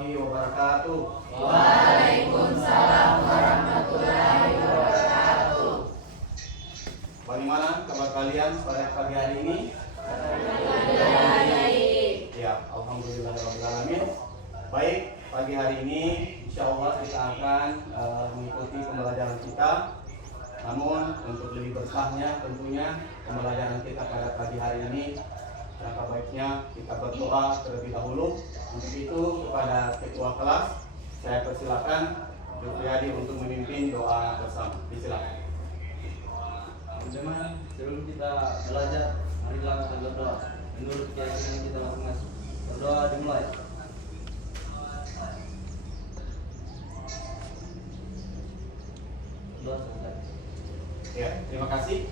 warahmatullahi wabarakatuh. Waalaikumsalam warahmatullahi wabarakatuh. Bagaimana kabar kalian pada pagi hari ini? Baik. Ya, alhamdulillahirabbil alamin. Baik, pagi hari ini insyaallah kita akan mengikuti pembelajaran kita. Namun untuk lebih berkahnya tentunya pembelajaran kita pada pagi hari ini, langkah baiknya kita berdoa terlebih dahulu. Untuk itu kepada ketua kelas saya persilakan Dr. Yadi untuk memimpin doa bersama. Silakan. Teman-teman, sebelum kita belajar, marilah kita berdoa menurut keyakinan kita masing-masing. Berdoa dimulai. Berdoa selesai. Ya, terima kasih.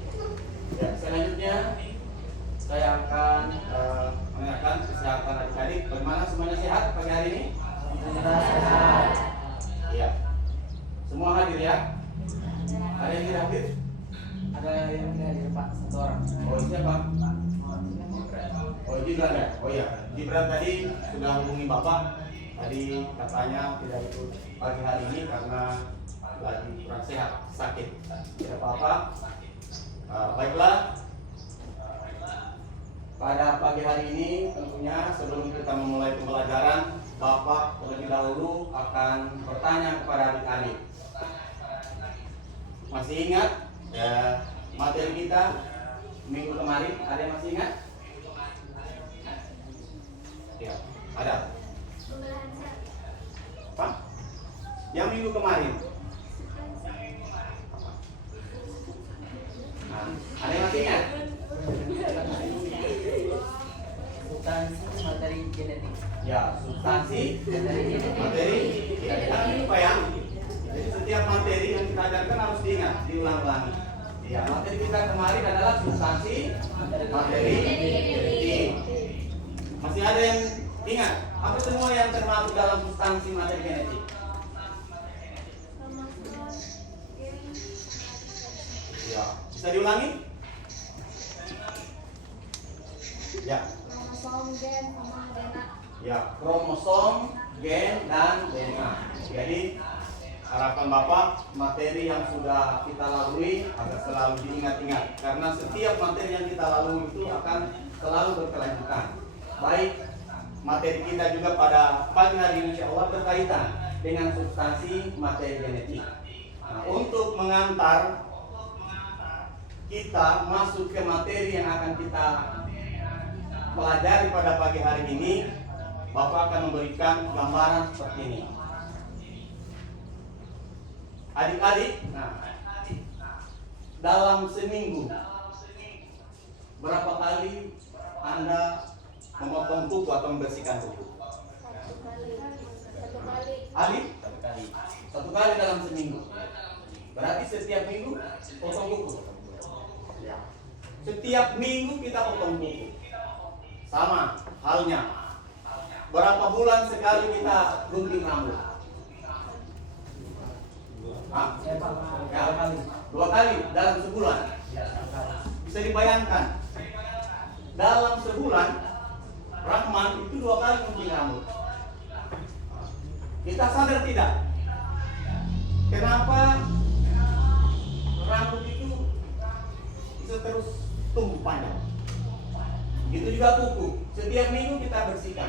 Ya, selanjutnya saya akan menanyakan kesehatan adik-adik. Bagaimana semuanya sehat pagi hari ini? Alhamdulillah sehat. Iya. Semua hadir ya? Ada yang tidak hadir? Ada yang tidak hadir Pak, satu orang. Oh, siapa? Oh, Gibran ya? Oh iya, Gibran tadi sudah hubungi Bapak. Tadi katanya tidak ikut pagi hari ini karena lagi kurang sehat, sakit. Tidak apa-apa. Baiklah. Pada pagi hari ini tentunya sebelum kita memulai pembelajaran, Bapak terlebih dahulu akan bertanya kepada adik-adik. Masih ingat ya, materi kita minggu kemarin? Ada yang masih ingat? Ya, ada. Apa? Yang minggu kemarin? Nah, ada yang masih ingat? Substansi materi genetik. Ya, substansi materi. Ya, jangan lupa ya. Jadi setiap materi yang kita ajarkan harus diingat, diulang-ulangi. Ya, materi kita kemarin adalah substansi materi genetik. Masih ada yang ingat? Apa semua yang termasuk dalam substansi materi genetik? Ya, bisa diulangi? Ya. Kromosom, gen, sama DNA. Ya, kromosom, gen, dan DNA. Jadi harapan Bapak, materi yang sudah kita lalui agar selalu diingat-ingat. Karena setiap materi yang kita lalui itu akan selalu berkelanjutan. Baik, materi kita juga pada pagi hari ini insya Allah berkaitan dengan substansi materi genetik. Nah, untuk mengantar kita masuk ke materi yang akan kita pelajari pada pagi hari ini, Bapak akan memberikan gambaran seperti ini. Adik-adik, dalam seminggu berapa kali Anda memotong kuku atau membersihkan kuku? Satu kali. Adik? Satu kali dalam seminggu. Berarti setiap minggu potong kuku. Setiap minggu kita potong kuku. Sama halnya. Berapa bulan sekali kita gunting rambut? Ya, dua kali dalam sebulan. Bisa dibayangkan, dalam sebulan Rahman itu 2 kali gunting rambut. Kita sadar tidak? Kenapa rambut itu bisa terus tumbuh panjang? Itu juga kuku. Setiap minggu kita bersihkan.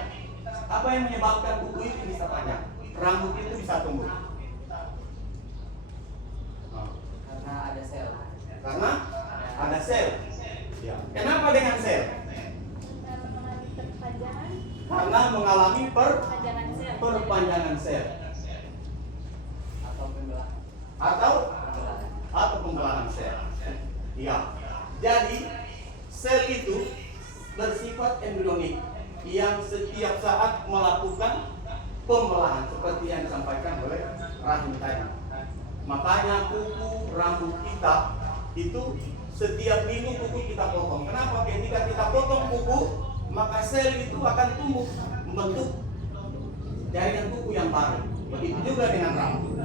Apa yang menyebabkan kuku itu bisa panjang? Rambut itu bisa tumbuh. Karena ada sel. Karena ada sel. Ya. Kenapa dengan sel? Perpanjangan. Karena mengalami Perpanjangan sel. perpanjangan sel Atau pembelahan. atau pembelahan sel. Ya. Jadi sel itu bersifat embrionik yang setiap saat melakukan pembelahan seperti yang disampaikan oleh Rahim tadi. Makanya kuku rambut kita itu setiap minggu kuku kita potong. Kenapa? Ketika kita potong kuku, maka sel itu akan tumbuh membentuk jaringan kuku yang baru. Begitu juga dengan rambut.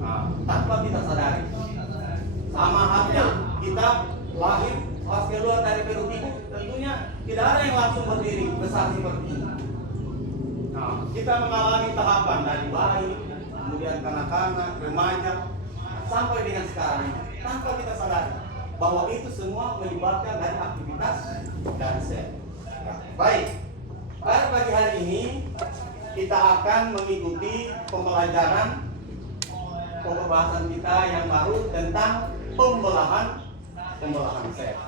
Nah, tanpa kita sadari. Sama halnya kita lahir pas keluar dari perut ibu, tentunya tidak ada yang langsung berdiri besar seperti ini. Nah, kita mengalami tahapan dari bayi, kemudian kanak-kanak, remaja, sampai dengan sekarang ini, tanpa kita sadari bahwa itu semua melibatkan dari aktivitas dan sel. Baik, pada pagi hari ini kita akan mengikuti pembelajaran pembahasan kita yang baru tentang pembelahan sel.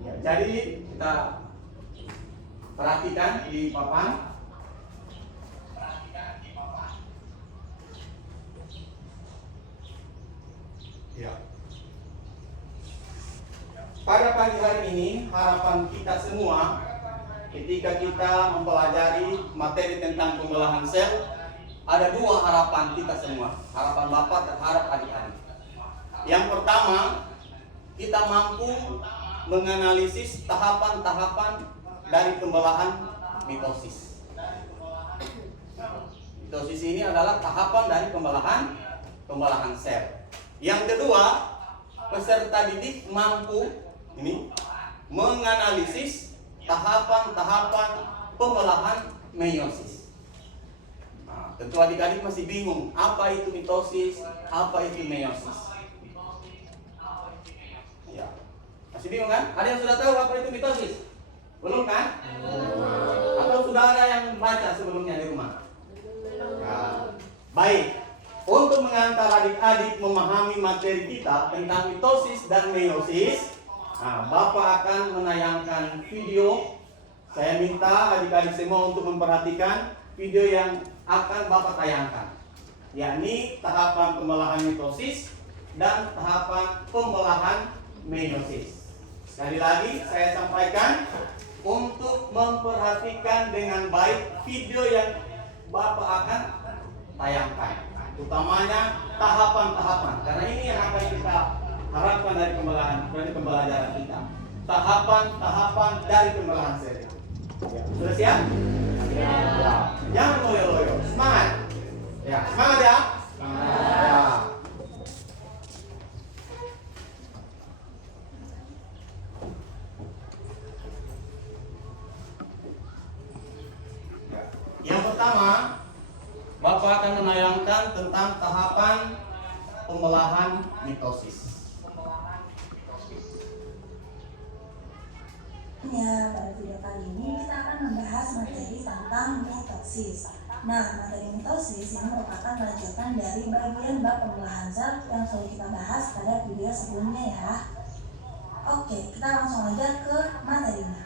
Ya, jadi kita perhatikan di papan. Ya. Pada pagi hari ini harapan kita semua ketika kita mempelajari materi tentang pembelahan sel, ada dua harapan kita semua, harapan Bapak dan harap adik-adik. Yang pertama, kita mampu menganalisis tahapan-tahapan dari pembelahan mitosis. Mitosis ini adalah tahapan dari pembelahan sel. Yang kedua, peserta didik mampu menganalisis tahapan-tahapan pembelahan meiosis. Nah, tentu adik-adik masih bingung apa itu mitosis, apa itu meiosis. Ya, masih bingung kan? Ada yang sudah tahu apa itu mitosis? Belum kan? Atau sudah ada yang baca sebelumnya di rumah? Ya. Baik, untuk mengantar adik-adik memahami materi kita tentang mitosis dan meiosis, Bapak akan menayangkan video. Saya minta adik-adik semua untuk memperhatikan video yang akan Bapak tayangkan, yakni tahapan pembelahan mitosis dan tahapan pembelahan meiosis. Sekali lagi saya sampaikan untuk memperhatikan dengan baik video yang Bapak akan tayangkan, utamanya tahapan-tahapan, karena ini yang akan kita harapkan dari pembelajaran kita. Tahapan-tahapan dari pembelahan sel. Ya, sudah siap? Ya. Jangan loyo-loyo, semangat. Ya, semangat ya. Ya. Yang pertama, Bapak akan menayangkan tentang tahapan pembelahan mitosis. Ya, pada video kali ini kita akan membahas materi tentang mitosis. Nah, materi mitosis ini merupakan lanjutan dari bagian bab pembelahan sel yang sudah kita bahas pada video sebelumnya ya. Oke, kita langsung aja ke materinya.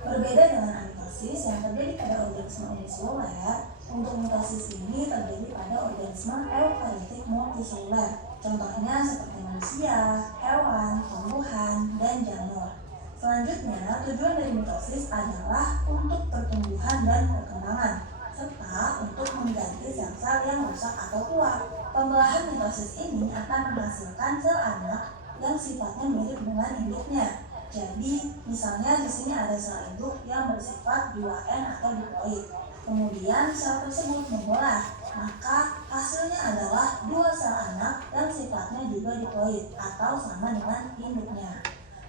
Berbeda dengan mitosis yang terjadi pada organisme uniseluler, untuk mitosis ini terjadi pada organisme eukariotik multiseluler. Contohnya seperti manusia, hewan, tumbuhan, dan jamur. Selanjutnya, tujuan dari mitosis adalah untuk pertumbuhan dan perkembangan, serta untuk mengganti sel-sel yang rusak atau tua. Pembelahan mitosis ini akan menghasilkan sel anak yang sifatnya mirip dengan induknya. Jadi, misalnya di sini ada sel induk yang bersifat 2N atau diploid. Kemudian sel tersebut membelah, maka hasilnya adalah dua sel anak yang sifatnya juga diploid atau sama dengan induknya.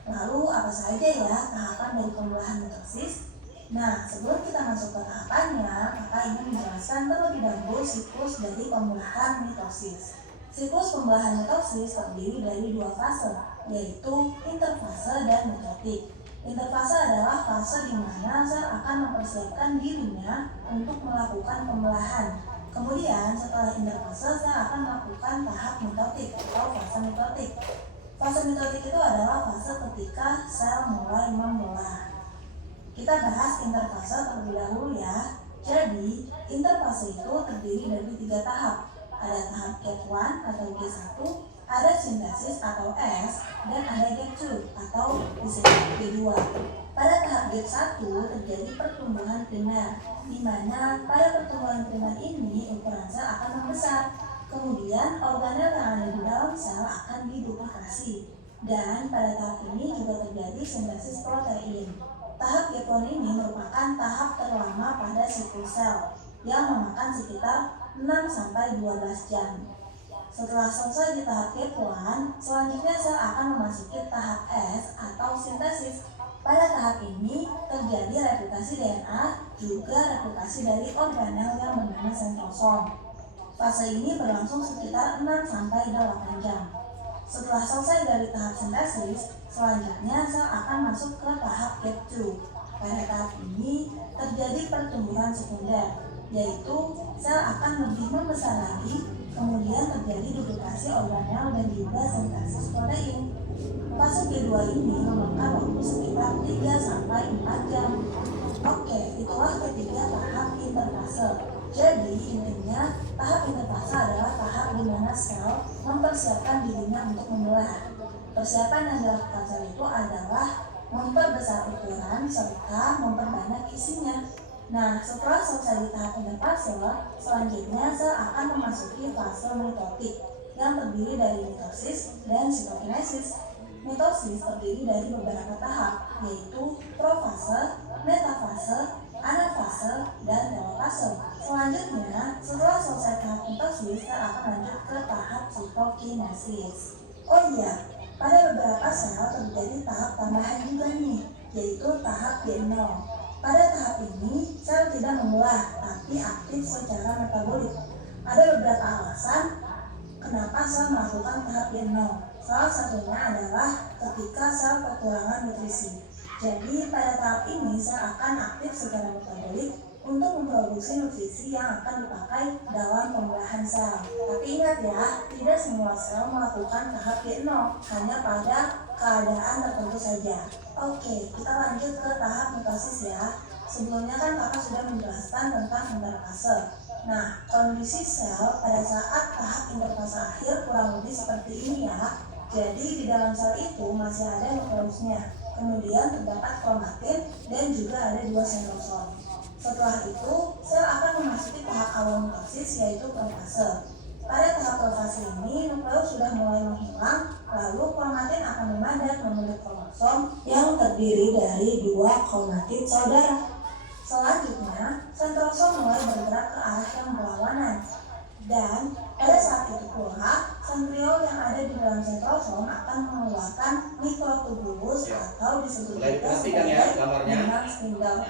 Lalu apa saja ya tahapan dari pembelahan mitosis? Nah, sebelum kita masuk ke tahapannya, Kakak ingin menjelaskan terlebih dahulu siklus dari pembelahan mitosis. Siklus pembelahan mitosis terdiri dari dua fase, yaitu interfase dan mitotik. Interfase adalah fase di mana sel akan mempersiapkan dirinya untuk melakukan pembelahan. Kemudian setelah interfase, sel akan melakukan tahap mitotik atau fase mitotik. Fase mitotik itu adalah fase ketika sel mulai membelah. Kita bahas interfase terlebih dahulu ya. Jadi, interfase itu terdiri dari 3 tahap. Ada tahap gap 1 atau G1, ada sintesis atau S, dan ada gap 2 atau disebut G2. Pada tahap gap 1 terjadi pertumbuhan primer, di mana pada pertumbuhan primer ini ukuran sel akan membesar. Kemudian organel yang ada di dalam sel akan diduplikasi, dan pada tahap ini juga terjadi sintesis protein. Tahap gap 1 ini merupakan tahap terlama pada siklus sel yang memakan sekitar 6-12 jam. Setelah selesai di tahap gap 1, selanjutnya sel akan memasuki tahap S atau sintesis. Pada tahap ini terjadi replikasi DNA juga replikasi dari organel yang bernama sentrosom. Fase ini berlangsung sekitar 6-8 jam. Setelah selesai dari tahap sintesis, selanjutnya sel akan masuk ke tahap gap 2. Pada tahap ini terjadi pertumbuhan sekunder, yaitu sel akan lebih membesar lagi, kemudian terjadi duplikasi organel dan juga sintesis protein. Fase kedua ini memakan waktu sekitar 3-4 jam. Oke, itulah ketiga tahap interfase. Jadi intinya tahap interfase adalah tahap di mana sel mempersiapkan dirinya untuk membelah. Persiapan yang dilakukan sel itu adalah memperbesar ukuran serta memperbanyak isinya. Nah, setelah selesai di tahap interfase, selanjutnya sel akan memasuki fase mitotik yang terdiri dari mitosis dan sitokinesis. Mitosis terdiri dari beberapa tahap, yaitu profase, metafase, anafase, dan telofase. Selanjutnya, setelah selesai tahap mitosis, sel akan lanjut ke tahap sitokinesis. Oh iya, pada beberapa sel terjadi tahap tambahan juga nih, yaitu tahap G0. Pada tahap ini, sel tidak membelah, tapi aktif secara metabolik. Ada beberapa alasan kenapa sel melakukan tahap G0. Salah satunya adalah ketika sel kekurangan nutrisi. Jadi pada tahap ini sel akan aktif secara metabolik untuk memproduksi nutrisi yang akan dipakai dalam pembelahan sel. Tapi ingat ya, tidak semua sel melakukan tahap G0, hanya pada keadaan tertentu saja. Oke, kita lanjut ke tahap mitosis ya. Sebelumnya kan kakak sudah menjelaskan tentang interfase. Nah, kondisi sel pada saat tahap interfase akhir kurang lebih seperti ini ya. Jadi di dalam sel itu masih ada nukleusnya. Kemudian terdapat kromatin dan juga ada 2 sentrosom. Setelah itu, sel akan memasuki tahap awal mitosis yaitu profase. Pada tahap profase ini, nukleus sudah mulai menghilang, lalu kromatin akan memadat membentuk kromosom yang terdiri dari 2 kromatid saudara. Selanjutnya, sentrosom mulai bergerak ke arah yang berlawanan. Dan pada saat itu pula, sentriol yang ada di dalam sentrosom akan mengeluarkan mikrotubulus atau disebut juga sebagai benang spindle.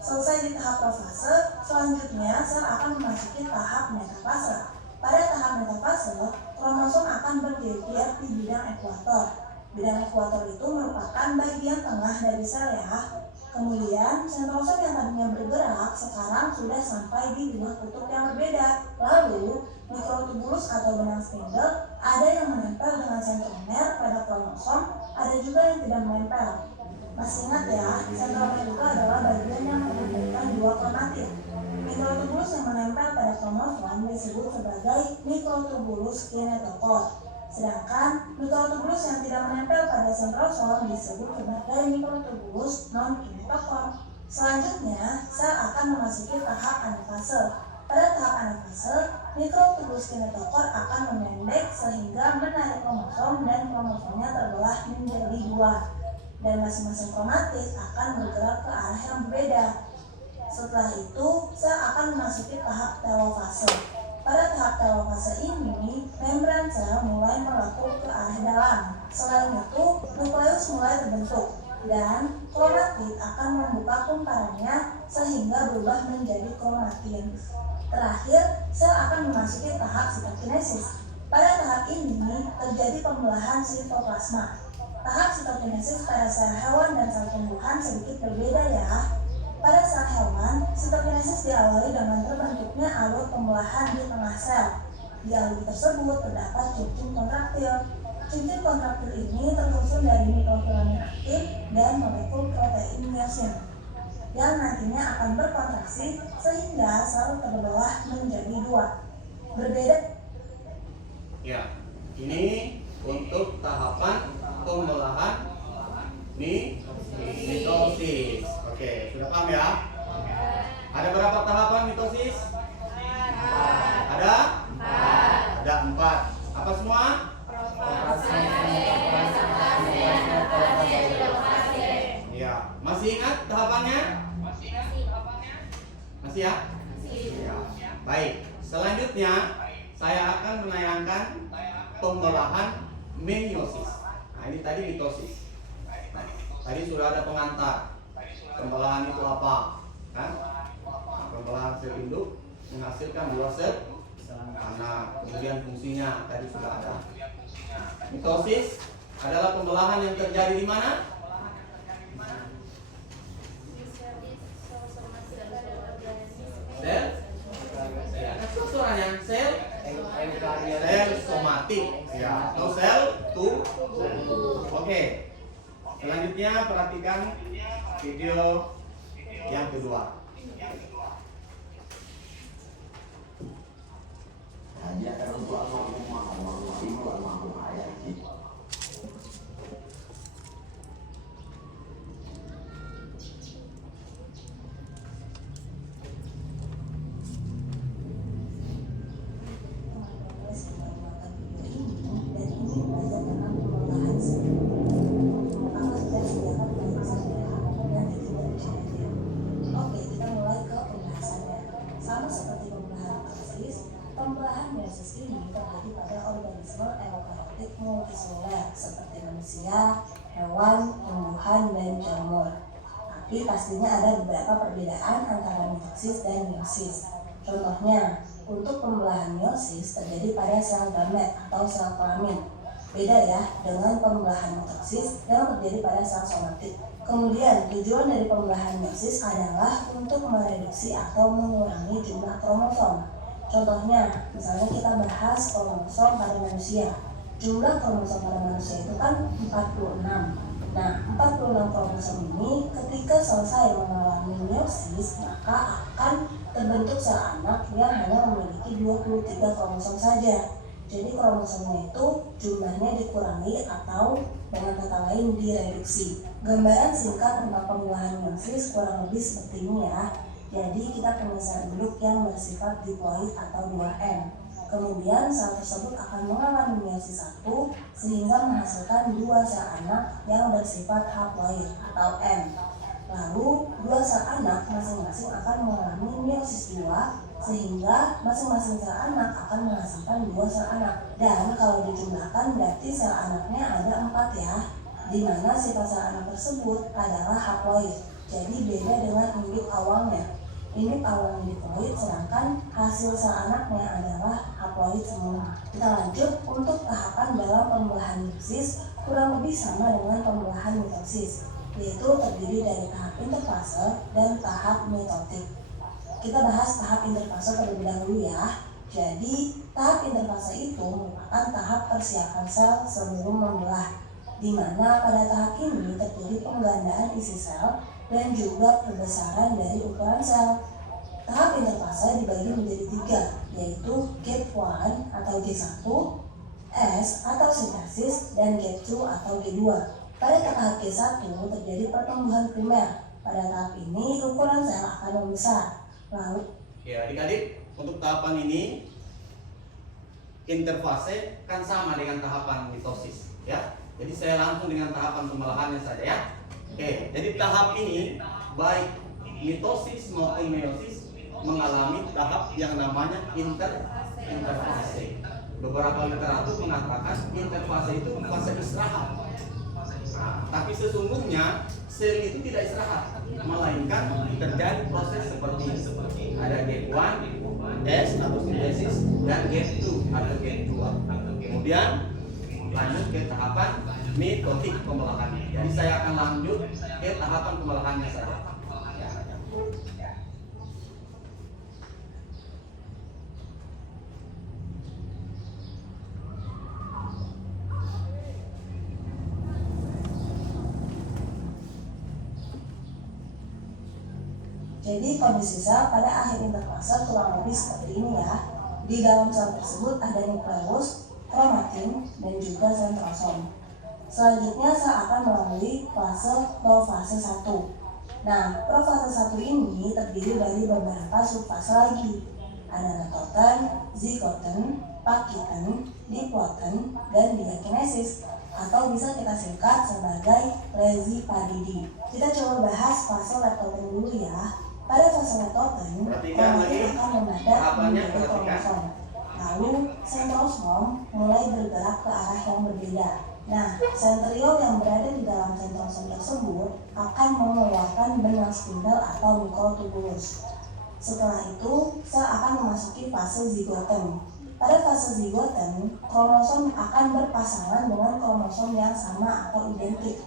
Selesai di tahap profase, selanjutnya sel akan memasuki tahap metafase. Pada tahap metafase, kromosom akan bergeser di bidang ekuator. Bidang ekuator itu merupakan bagian tengah dari sel ya. Kemudian, sentrosom yang tadinya bergerak sekarang sudah sampai di 2 kutub yang berbeda. Lalu, mikrotubulus atau benang spindle ada yang menempel dengan sentromer pada kromosom, ada juga yang tidak menempel. Masih ingat ya, sentromer itu adalah bagian yang menempelkan 2 kromatid. Mikrotubulus yang menempel pada kromosom disebut sebagai mikrotubulus kinetokor. Sedangkan mikrotubulus yang tidak menempel pada sentrosom disebut sebagai mikrotubulus non-kinetokor. Selanjutnya, sel akan memasuki tahap anafase. Pada tahap anafase, mikrotubulus kinetokor akan memendek sehingga menarik kromosom dan kromosomnya terbelah menjadi 2. Dan masing-masing kromatid akan bergerak ke arah yang berbeda. Setelah itu, sel akan memasuki tahap telofase. Pada tahap telofase ini, membran sel mulai melekuk ke arah dalam. Selain itu, nukleus mulai terbentuk dan kromatid akan membuka kumparannya sehingga berubah menjadi kromatin. Terakhir, sel akan memasuki tahap sitokinesis. Pada tahap ini terjadi pembelahan sitoplasma. Tahap sitokinesis pada sel hewan dan sel tumbuhan sedikit berbeda ya. Pada sel hewan, sitokinesis diawali dengan terbentuknya alur pembelahan di tengah sel. Di alur tersebut terdapat cincin kontraktil. Cincin kontraktil ini tersusun dari mikrofilament aktin dan molekul protein myosin yang nantinya akan berkontraksi sehingga sel terbelah menjadi 2. Berbeda. Ya, ini untuk tahapan pembelahan mitosis. Oke, sudah paham ya? Ada berapa tahapan mitosis? Ada? Ada 4. Apa semua? Ya, masih ingat tahapannya? Masih ya? Ya. Baik, selanjutnya saya akan menayangkan pembelahan meiosis. Nah, ini tadi mitosis. Tadi sudah ada pengantar. Pembelahan itu apa? Kan? Nah, pembelahan sel induk menghasilkan 2 sel anak. Kemudian fungsinya tadi sudah ada. Mitosis adalah pembelahan yang terjadi di mana? Sel. Ya, suaranya sel somatik. Ya, atau sel tubuh. Oke. Selanjutnya perhatikan video yang kedua. Oke, kita mulai ke pembahasannya. Sama seperti pembelahan mitosis, pembelahan meiosis ini terjadi pada organisme eukariotik multiseluler seperti manusia, hewan, tumbuhan, dan jamur. Tapi pastinya ada beberapa perbedaan antara mitosis dan meiosis. Contohnya, untuk pembelahan meiosis terjadi pada sel gamet atau sel kelamin. Beda ya dengan pembelahan mitosis yang terjadi pada sel somatik. Kemudian tujuan dari pembelahan meiosis adalah untuk mereduksi atau mengurangi jumlah kromosom. Contohnya, misalnya kita bahas kromosom pada manusia. Jumlah kromosom pada manusia itu kan 46. Nah, 46 kromosom ini ketika selesai mengalami meiosis, maka akan terbentuk sel anak yang hanya memiliki 23 kromosom saja. Jadi kromosomnya itu jumlahnya dikurangi atau dengan kata lain direduksi. Gambaran singkat tentang pembelahan meiosis kurang lebih seperti ini ya. Jadi kita punya sel induk yang bersifat diploid atau 2N. Kemudian sel tersebut akan mengalami meiosis 1 sehingga menghasilkan 2 sel anak yang bersifat haploid atau M. Lalu 2 sel anak masing-masing akan mengalami meiosis 2 sehingga masing-masing sel anak akan menghasilkan 2 sel anak. Dan kalau dijumlahkan berarti sel anaknya ada 4 ya, di mana sifat sel anak tersebut adalah haploid. Jadi beda dengan induk awalnya. Induk awalnya diploid, sedangkan hasil sel anaknya adalah haploid semua. Kita lanjut untuk tahapan dalam pembelahan meiosis kurang lebih sama dengan pembelahan mitosis, yaitu terdiri dari tahap interfase dan tahap mitotik. Kita bahas tahap interfase terlebih dahulu ya. Jadi, tahap interfase itu merupakan tahap persiapan sel sebelum membelah, di mana pada tahap ini terjadi penggandaan isi sel dan juga perbesaran dari ukuran sel. Tahap interfase dibagi menjadi 3, yaitu gap 1 atau G1, S atau sintesis, dan gap 2 atau G2. Pada tahap G1 terjadi pertumbuhan primer. Pada tahap ini ukuran sel akan membesar. Lalu, Ya, adik-adik, untuk tahapan ini interfase kan sama dengan tahapan mitosis, ya. Jadi saya langsung dengan tahapan pembelahannya saja ya. Oke, jadi tahap ini baik mitosis maupun meiosis mengalami tahap yang namanya interfase. Beberapa literatur mengatakan interfase itu fase istirahat. Nah, tapi sesungguhnya sel itu tidak istirahat, melainkan terjadi proses seperti ada gap 1, S atau sintesis, dan gap 2 atau gap 2. Kemudian lanjut ke tahapan mitotik pembelahannya. Jadi saya akan lanjut ke tahapan pembelahannya saja. jadi kondisi sel pada akhir interfase kurang lebih seperti ini ya. Di dalam sel tersebut ada nukleus, kromatin, dan juga sentrosom. Selanjutnya sel akan melalui fase profase 1. Nah, profase 1 ini terdiri dari beberapa subfase lagi. Ada metoten, zigoten, pakiten, diploten, dan diakinesis, atau bisa kita singkat sebagai lesipadidi. Kita coba bahas fase leptoten dulu ya. Pada fase leptoten, kromatin akan memadat menjadi kromosom. Lalu sentrosom mulai bergerak ke arah yang berbeda. Nah, sentriol yang berada di dalam sentrosom tersebut akan mengeluarkan benang spindle atau mikrotubulus. Setelah itu, sel akan memasuki fase zigoten. Pada fase zigoten, kromosom akan berpasangan dengan kromosom yang sama atau identik.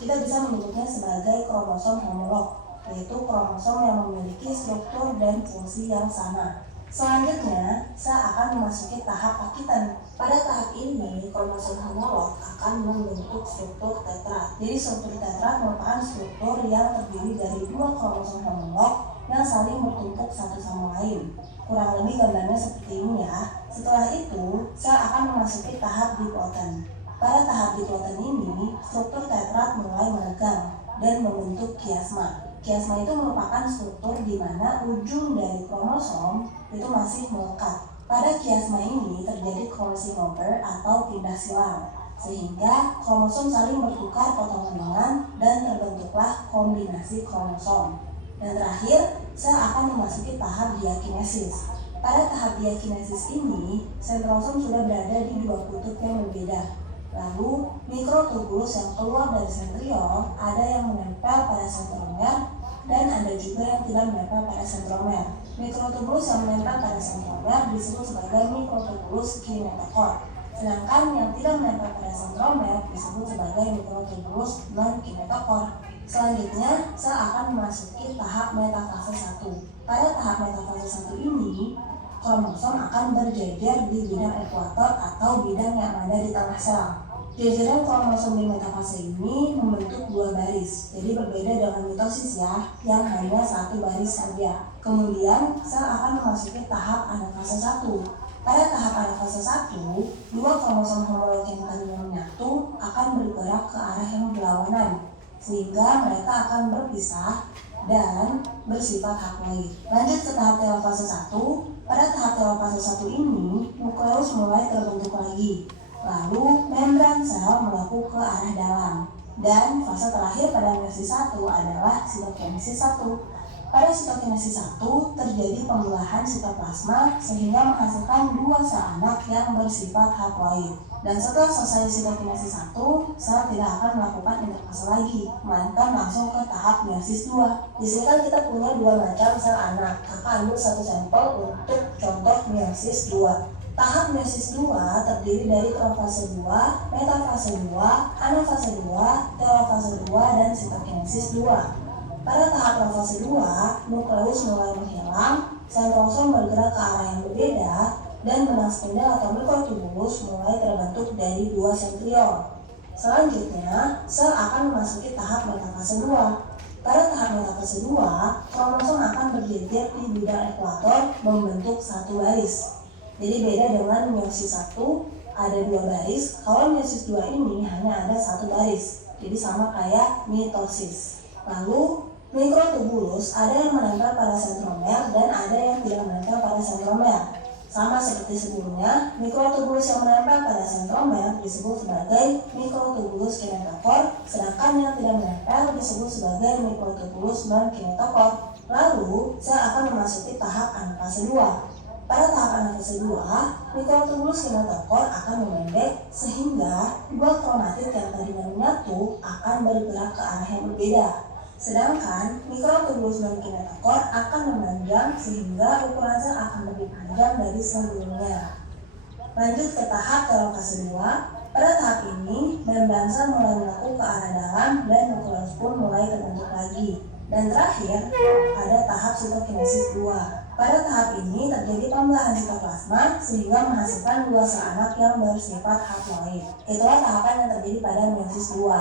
Kita bisa menyebutnya sebagai kromosom homolog, yaitu kromosom yang memiliki struktur dan fungsi yang sama. Selanjutnya, sel akan memasuki tahap pakitan. Pada tahap ini, kromosom homolog akan membentuk struktur tetrat. Jadi struktur tetrat merupakan struktur yang terdiri dari dua kromosom homolog yang saling bertumpuk satu sama lain. Kurang lebih gambarnya seperti ini ya. Setelah itu, sel akan memasuki tahap diploiden. Pada tahap diploiden ini, struktur tetrat mulai menegang dan membentuk kiasma. Kiasma itu merupakan struktur di mana ujung dari kromosom itu masih melekat. Pada kiasma ini terjadi crossing over atau pindah silang, sehingga kromosom saling bertukar potongan dan terbentuklah kombinasi kromosom. Dan terakhir, sel akan memasuki tahap diakinesis. Pada tahap diakinesis ini, sentrosom sudah berada di dua kutub yang berbeda. Lalu, mikrotubulus yang keluar dari sentriol ada yang menempel pada sentromer dan ada juga yang tidak menempel pada sentromer. Mikrotubulus yang menempel pada sentromer disebut sebagai mikrotubulus kinetochore. Sedangkan yang tidak menempel pada sentromer disebut sebagai mikrotubulus non-kinetochore. Selanjutnya, sel akan memasuki tahap metafase 1. Pada tahap metafase 1 ini, kromosom akan berjejer di bidang ekuator atau bidang yang ada di tengah sel. Jajaran kromosom di metafase ini membentuk dua baris, jadi berbeda dengan mitosis ya, yang hanya satu baris saja. Kemudian, sel akan memasuki tahap anafase 1. Pada tahap anafase 1, dua kromosom homolog yang tadinya menyatu akan bergerak ke arah yang berlawanan, sehingga mereka akan berpisah dan bersifat haploid. Lanjut ke tahap telofase 1. Pada tahap telofase 1 ini, nukleus mulai terbentuk lagi. Lalu, membran sel melaku ke arah dalam. Dan fase terakhir pada meiosis 1 adalah sitokinesis 1. Pada sitokinesis 1 terjadi pembelahan sitoplasma sehingga menghasilkan dua sel anak yang bersifat haploid. Dan setelah selesai sitokinesis 1, sel tidak akan melakukan interfase lagi, melainkan langsung ke tahap meiosis 2. Di sini kan kita punya dua macam sel anak. Kakak ambil satu sampel untuk contoh meiosis 2. Tahap meiosis 2 terdiri dari profase 2, metafase 2, anafase 2, telofase 2, dan sitokinesis 2. Pada tahap profase 2, nukleus mulai menghilang, sentrosom bergerak ke arah yang berbeda, dan benang spindle atau mikrotubulus mulai terbentuk dari dua sentriol. Selanjutnya, sel akan memasuki tahap metafase 2. Pada tahap metafase 2, kromosom akan berjejer di bidang ekuator membentuk satu baris. Jadi beda dengan meiosis 1 ada dua baris, kalau meiosis 2 ini hanya ada satu baris. Jadi sama kayak mitosis. Lalu mikrotubulus ada yang menempel pada sentromer dan ada yang tidak menempel pada sentromer. Sama seperti sebelumnya, mikrotubulus yang menempel pada sentromer disebut sebagai mikrotubulus kinetochore, sedangkan yang tidak menempel disebut sebagai mikrotubulus non-kinetochore. Lalu, sel akan memasuki tahap anafase 2. Pada tahap anafase 2, mikrotubulus kinetochore akan memendek sehingga dua kromatid yang tadinya menyatu akan bergerak ke arah yang berbeda. Sedangkan mikrotubulus non-kinetochore akan memanjang sehingga ukuran sel akan lebih panjang dari sebelumnya. Lanjut ke tahap telofase 2. Pada tahap ini, membran sel mulai melaku ke arah dalam dan nukleus pun mulai terbentuk lagi. Dan terakhir, ada tahap sitokinesis 2. Pada tahap ini terjadi pembelahan sitoplasma sehingga menghasilkan dua sel anak yang bersifat haploid. Itulah tahapan yang terjadi pada meiosis 2.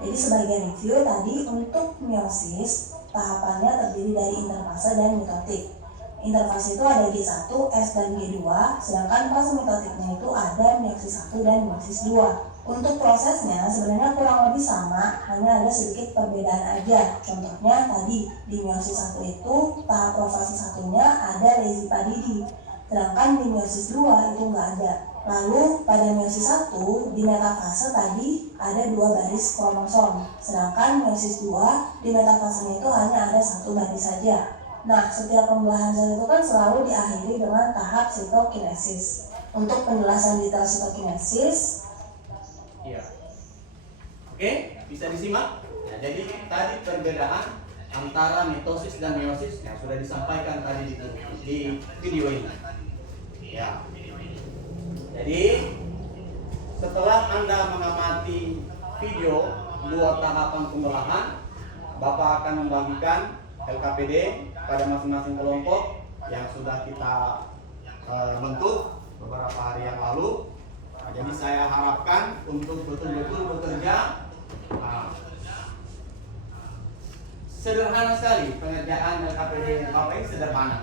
Jadi sebagai review tadi, untuk meiosis tahapannya terdiri dari interfase dan mitotik. Interfase itu ada G1, S, dan G2, sedangkan fase mitotiknya itu ada meiosis 1 dan meiosis 2. Untuk prosesnya sebenarnya kurang lebih sama, hanya ada sedikit perbedaan aja. Contohnya tadi di meiosis 1 itu tahap profase 1-nya ada lesipadidi, sedangkan di meiosis 2 itu nggak ada. Lalu pada meiosis 1 di metafase tadi ada dua baris kromosom, sedangkan meiosis 2 di metafasenya itu hanya ada satu baris saja. Nah, setiap pembelahan sel itu kan selalu diakhiri dengan tahap sitokinesis. Untuk penjelasan detail sitokinesis, Ya, Oke, bisa disimak. Ya, jadi tadi perbedaan antara mitosis dan meiosis yang sudah disampaikan tadi di video ini. Ya. Jadi setelah Anda mengamati video 2 tahapan pembelahan, Bapak akan membagikan LKPD pada masing-masing kelompok yang sudah kita bentuk beberapa hari yang lalu. Nah, jadi saya harapkan untuk betul-betul bekerja sederhana sekali. Pengerjaan LKPD Bapak ini sederhana.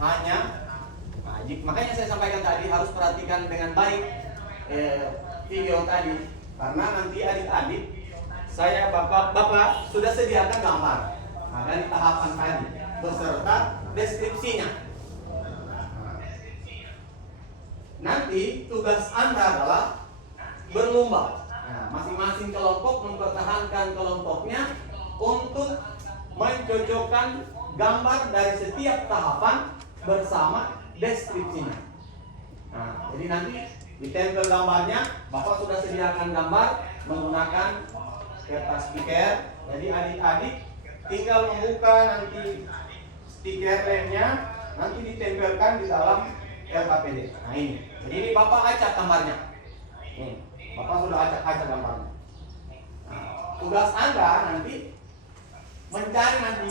Hanya makanya saya sampaikan tadi harus perhatikan dengan baik video tadi, karena nanti adik-adik saya bapak sudah sediakan gambar dari tahapan tadi beserta deskripsinya. Nanti tugas Anda adalah berlomba. Nah, masing-masing kelompok mempertahankan kelompoknya untuk mencocokkan gambar dari setiap tahapan bersama deskripsinya. Nah, jadi nanti ditempel gambarnya. Bapak sudah sediakan gambar menggunakan kertas stiker. Jadi adik-adik tinggal membuka nanti stiker lemnya, nanti ditempelkan di dalam LKPD. Nah ini. Jadi ini Bapak acak gambarnya. Bapak sudah acak gambarnya. Nah, tugas Anda nanti mencari nanti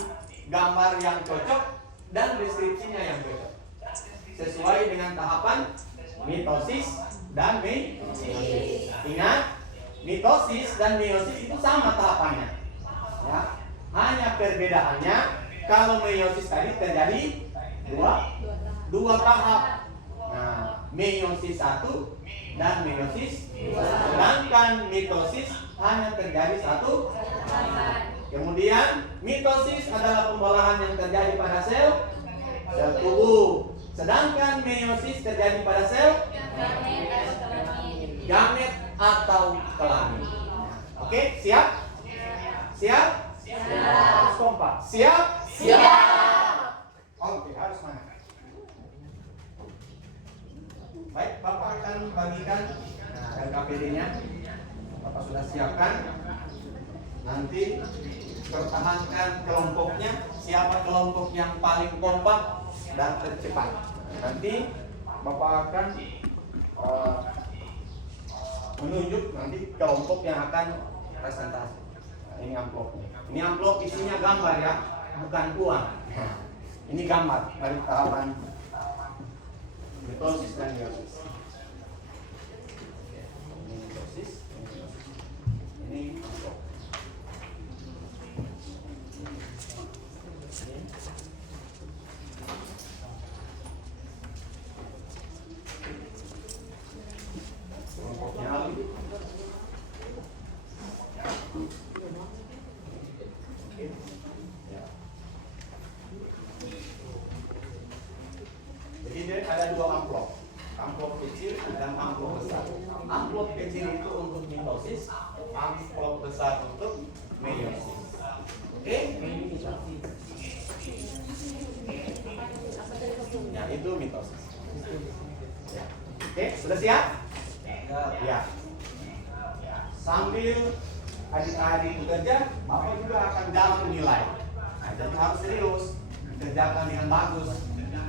gambar yang cocok dan deskripsinya yang cocok sesuai dengan tahapan mitosis dan meiosis. Ingat, mitosis dan meiosis itu sama tahapannya. Ya. Hanya perbedaannya kalau meiosis tadi terjadi dua tahap. Nah, meiosis 1 dan meiosis 2. Sedangkan mitosis hanya terjadi 1. Kemudian mitosis adalah pembelahan yang terjadi pada sel tubuh. Sedangkan meiosis terjadi pada sel gamet atau kelamin. Oke, siap? Siap? Harus kompak. Siap? Oke, harus semangat. Baik, Bapak akan bagikan LKPD-nya. Bapak sudah siapkan. Nanti pertahankan kelompoknya. Siapa kelompok yang paling kompak dan tercepat. Nanti Bapak akan menunjuk nanti kelompok yang akan presentasi. Nah, ini amplopnya. Ini amplop isinya gambar ya, bukan uang. Ini gambar dari tahapan mitosis dan meiosis. Ini mitosis, ini amplop. Kelompoknya Ali. Jadi ada 2 amplop, amplop kecil dan amplop besar. Amplop kecil itu untuk mitosis, amplop besar untuk meiosis. Oke? Ya, itu mitosis. Ya. Oke, sudah siap? Ya. Sambil adik-adik bekerja, Bapak juga akan dalam menilai. Nah, jadi harus serius, kerjakan dengan bagus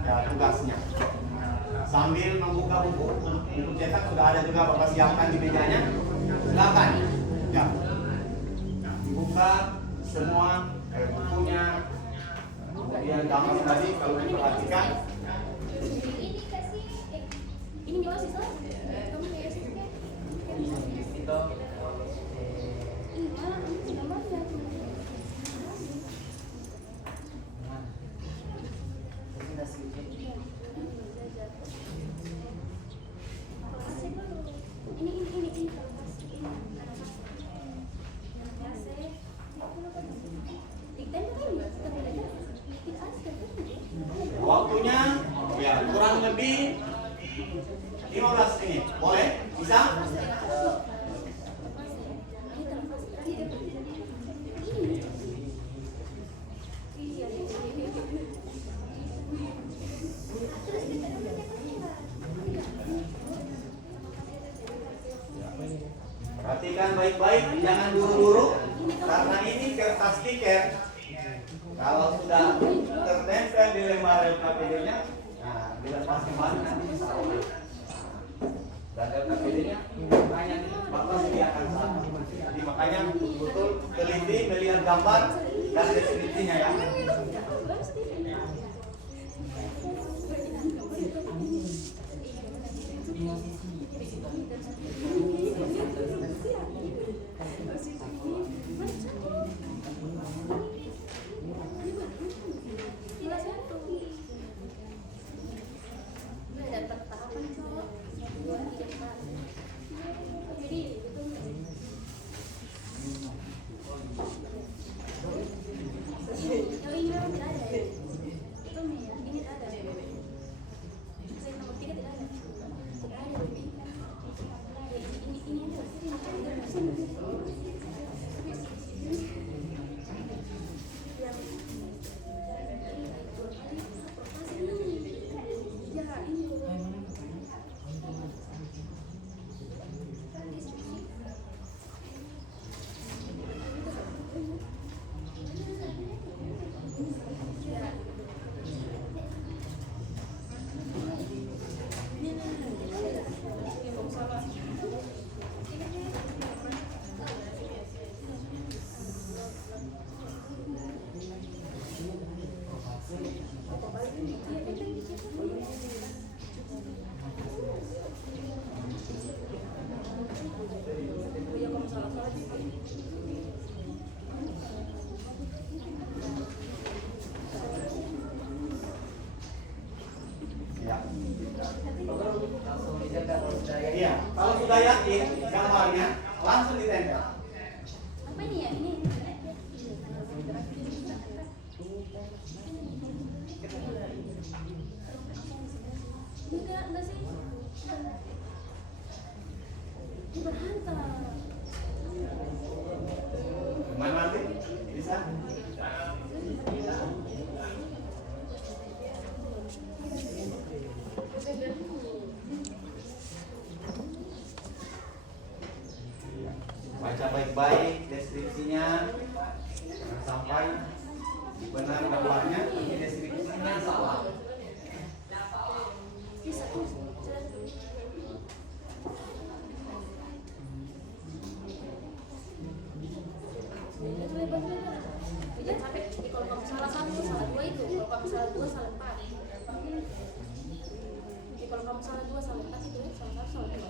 ya tugasnya. Sambil membuka buku cetak sudah ada juga Bapak siapkan di mejanya. Silakan. Ya. Dibuka semua bukunya. Kemudian gambar tadi kalau diperhatikan. Ini gimana sih, Sob? Kamu kayak sih kan? Waktunya ya kurang lebih 15 menit. Boleh? Bisa? Perhatikan baik baik-baik, jangan buru-buru karena ini kertas tiket. Kalau sudah tertempel di lembar LKPD-nya, nah dilepas kembali nanti bisa oleh. Dan LKPD-nya makanya Bapak sediakan sana. Jadi makanya betul teliti melihat gambar dan deskripsinya ya. Iya, kalau sudah yakin gambarnya langsung ditempel. Apa ini ya? Ini. Enggak sih. Ini berhantam. Gimana nanti? Bisa? Baca baik-baik deskripsinya, jangan sampai benar gambarnya, ini deskripsinya salah. Bisa. Jangan sampai kalau kamu salah satu, salah dua itu. Kalau kamu salah dua, salah empat. Kalau kamu salah dua, salah empat itu ya, salah satu, salah dua.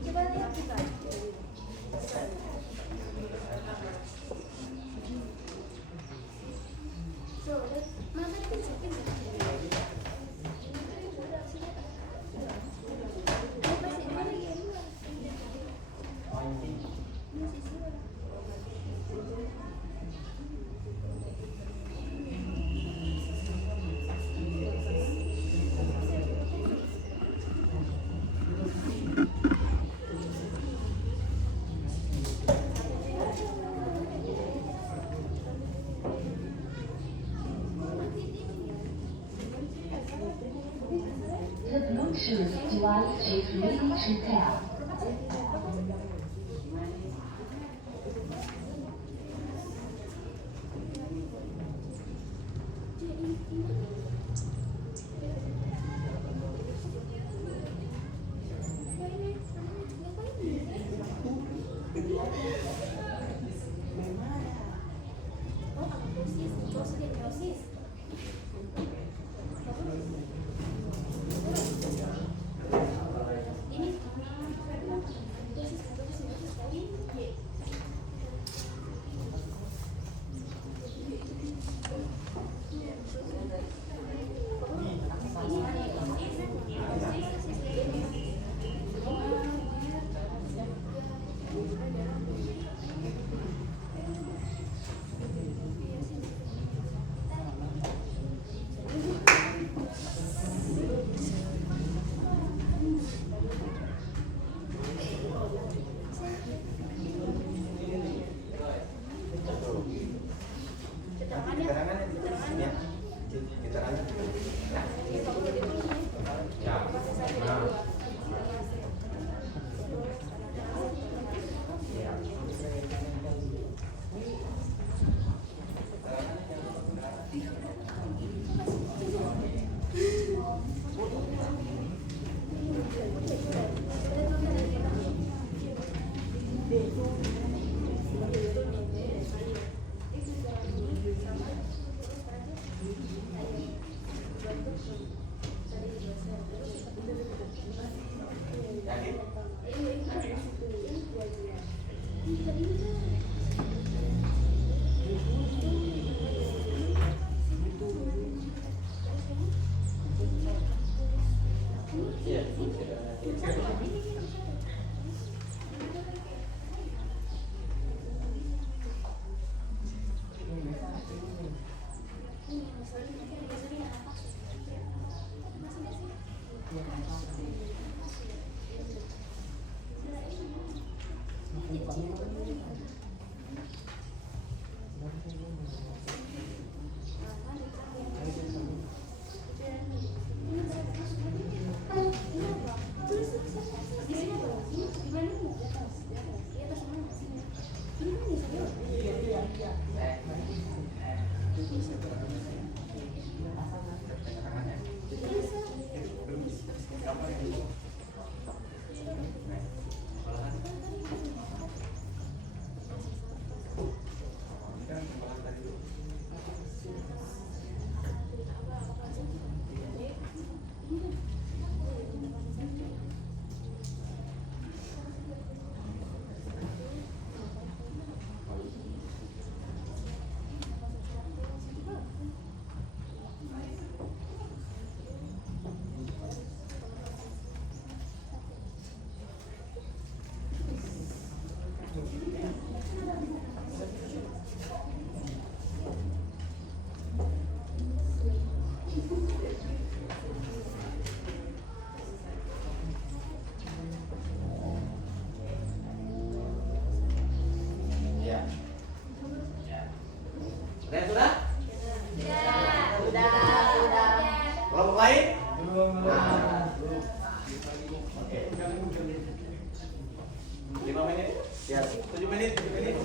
Coba lihat kita. So, mana itu sekian? The Bluetooth device is ready to pair. Ini lain? Nah. Oke. 5 menit? Ya. 7 menit? 7 menit?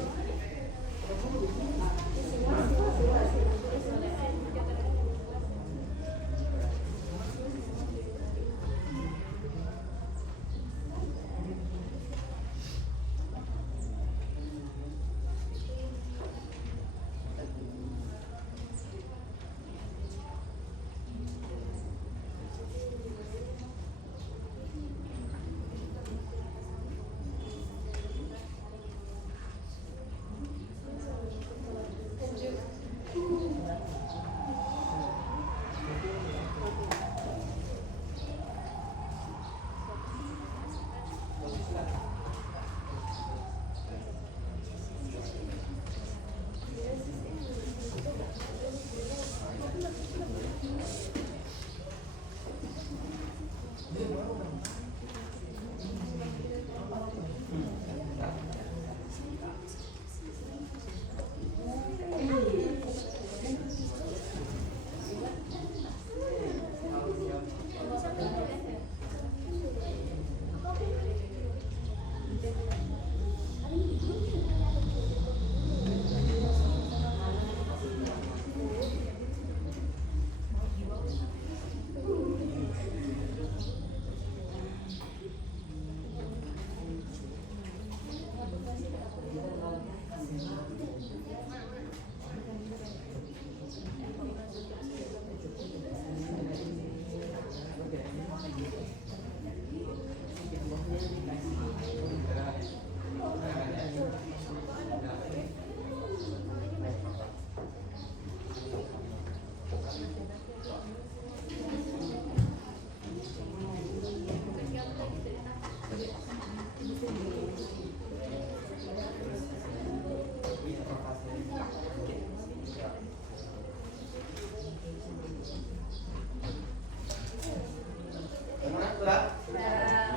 Sudah?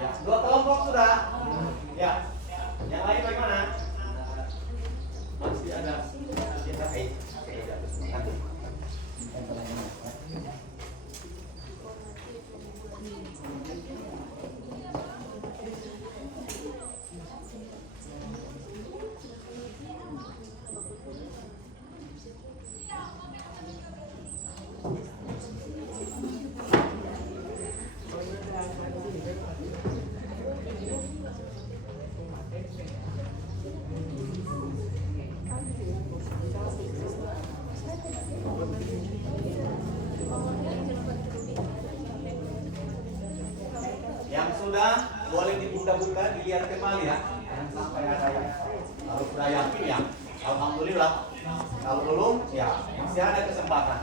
Ya. 2 kelompok sudah? Ya. Yang lain bagaimana? Masih ada. Kita yang sudah boleh dibuka-buka, dilihat kembali ya. Jangan sampai ada yang kalau sudah yakin ya, alhamdulillah. Kalau belum ya masih ada kesempatan.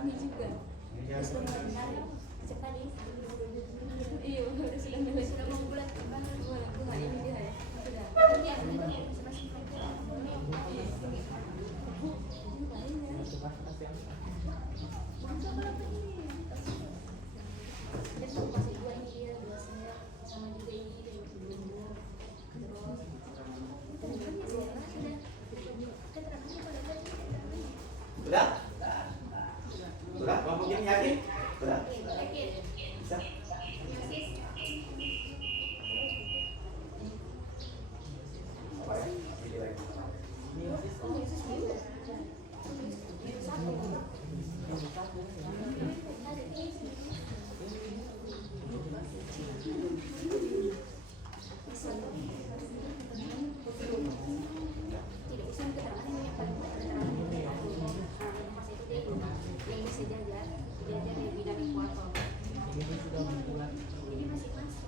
Ini juga. Terus menarik. Cek tadi. Ini masih masuk.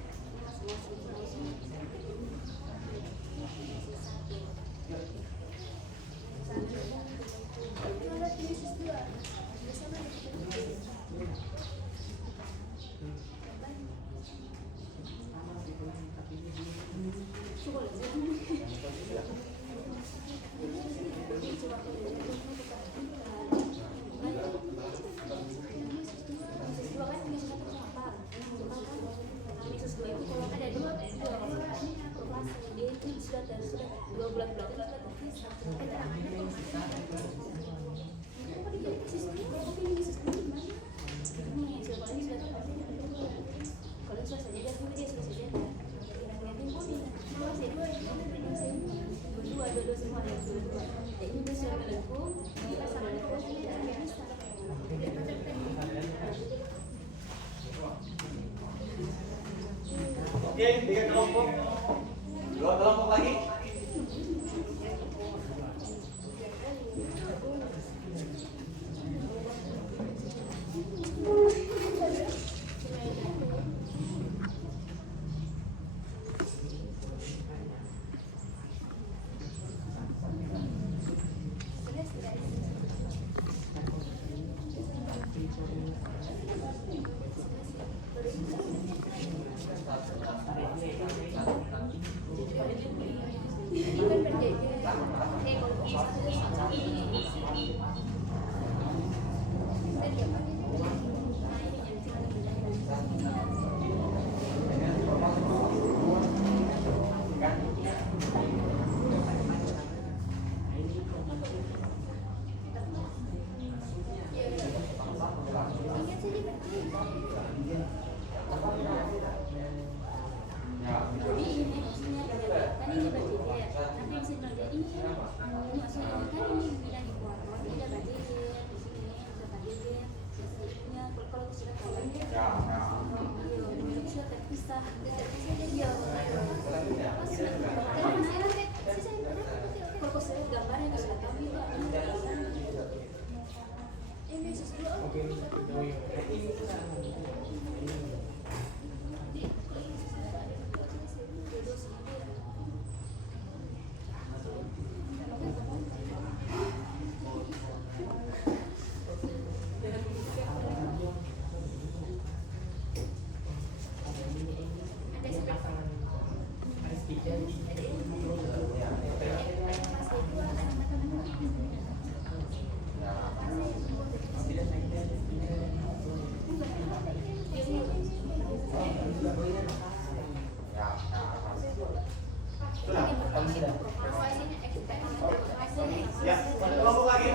Oke, 3 kelompok. 2 kelompok lagi. Ya, 1 kelompok lagi.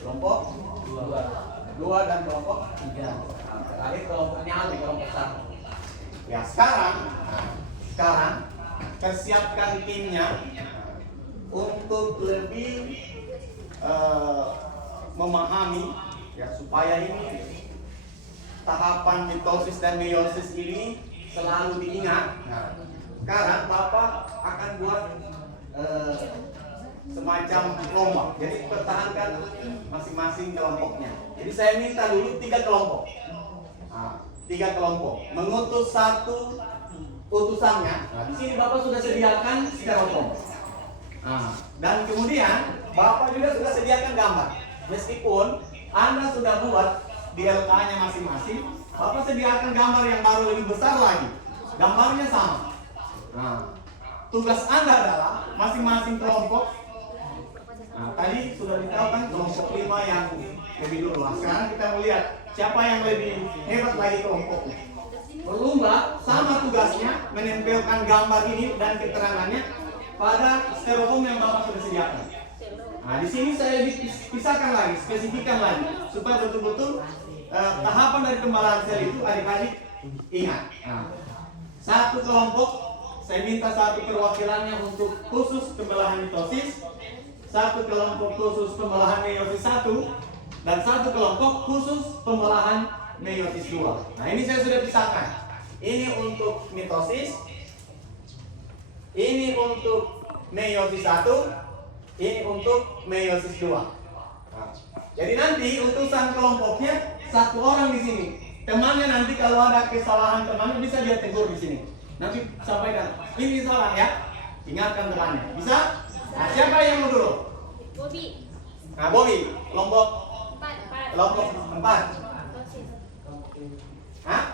kelompok dua dan kelompok 3. nah, terakhir kelompoknya Ali, kelompok 1. Ya sekarang persiapkan timnya untuk lebih memahami ya supaya ini tahapan mitosis dan meiosis ini selalu diingat. Nah, sekarang Bapak akan buat semacam kelompok. Jadi pertahankan masing-masing kelompoknya. Jadi saya minta dulu 3 kelompok. Nah, 3 kelompok mengutus satu utusannya. Nah, di sini Bapak sudah sediakan stereotom. Nah, dan kemudian Bapak juga sudah sediakan gambar. Meskipun Anda sudah buat di LK-nya masing-masing, Bapak sediakan gambar yang baru lebih besar lagi. Gambarnya sama. Nah, tugas Anda adalah masing-masing kelompok. Nah, tadi sudah ditahu kelompok 5 yang lebih dulu. Nah, sekarang kita melihat siapa yang lebih hebat lagi kelompoknya. Berlomba sama tugasnya menempelkan gambar ini dan keterangannya pada stereotom yang Bapak sudah sediakan. Nah, di sini saya pisahkan lagi, spesifikkan lagi supaya betul-betul tahapan dari pembalahan sel itu adik-adik ingat. Nah, satu kelompok saya minta satu perwakilannya untuk khusus pembelahan mitosis, satu kelompok khusus pembelahan meiosis 1, dan satu kelompok khusus pembelahan meiosis 2. Nah, ini saya sudah pisahkan. Ini untuk mitosis, ini untuk meiosis 1, ini untuk meiosis 2. Nah, jadi nanti utusan kelompoknya satu orang di sini. Temannya nanti kalau ada kesalahan temannya bisa dia tegur di sini. Nanti sampaikan, ini salah ya. Ingatkan temannya. Bisa? Nah, siapa yang mau dulu? Bobby. Nah, Bobby, kelompok 4. kelompok 4. Hah?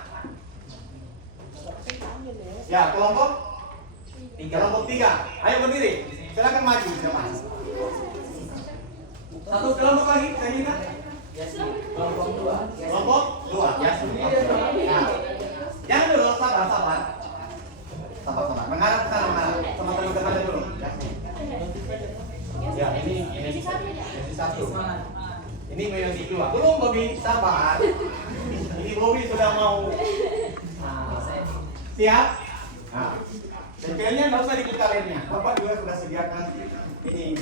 Ya, kelompok 3. Ayo berdiri. Silakan maju siapa? Satu kelompok lagi, saya minta. Kelompok 2. Kelompok 2. Ya, nah, jangan dulu, sabar. Mengarah ke sana, sama teman-teman dulu. Ya, ini meiosis 1. Ini meiosis 2. Belum Bobby, sabar. Ini Bobby sudah mau. Nah, siap? Nah, tempelnya nggak usah diputar lainnya. Bapak juga sudah sediakan ini.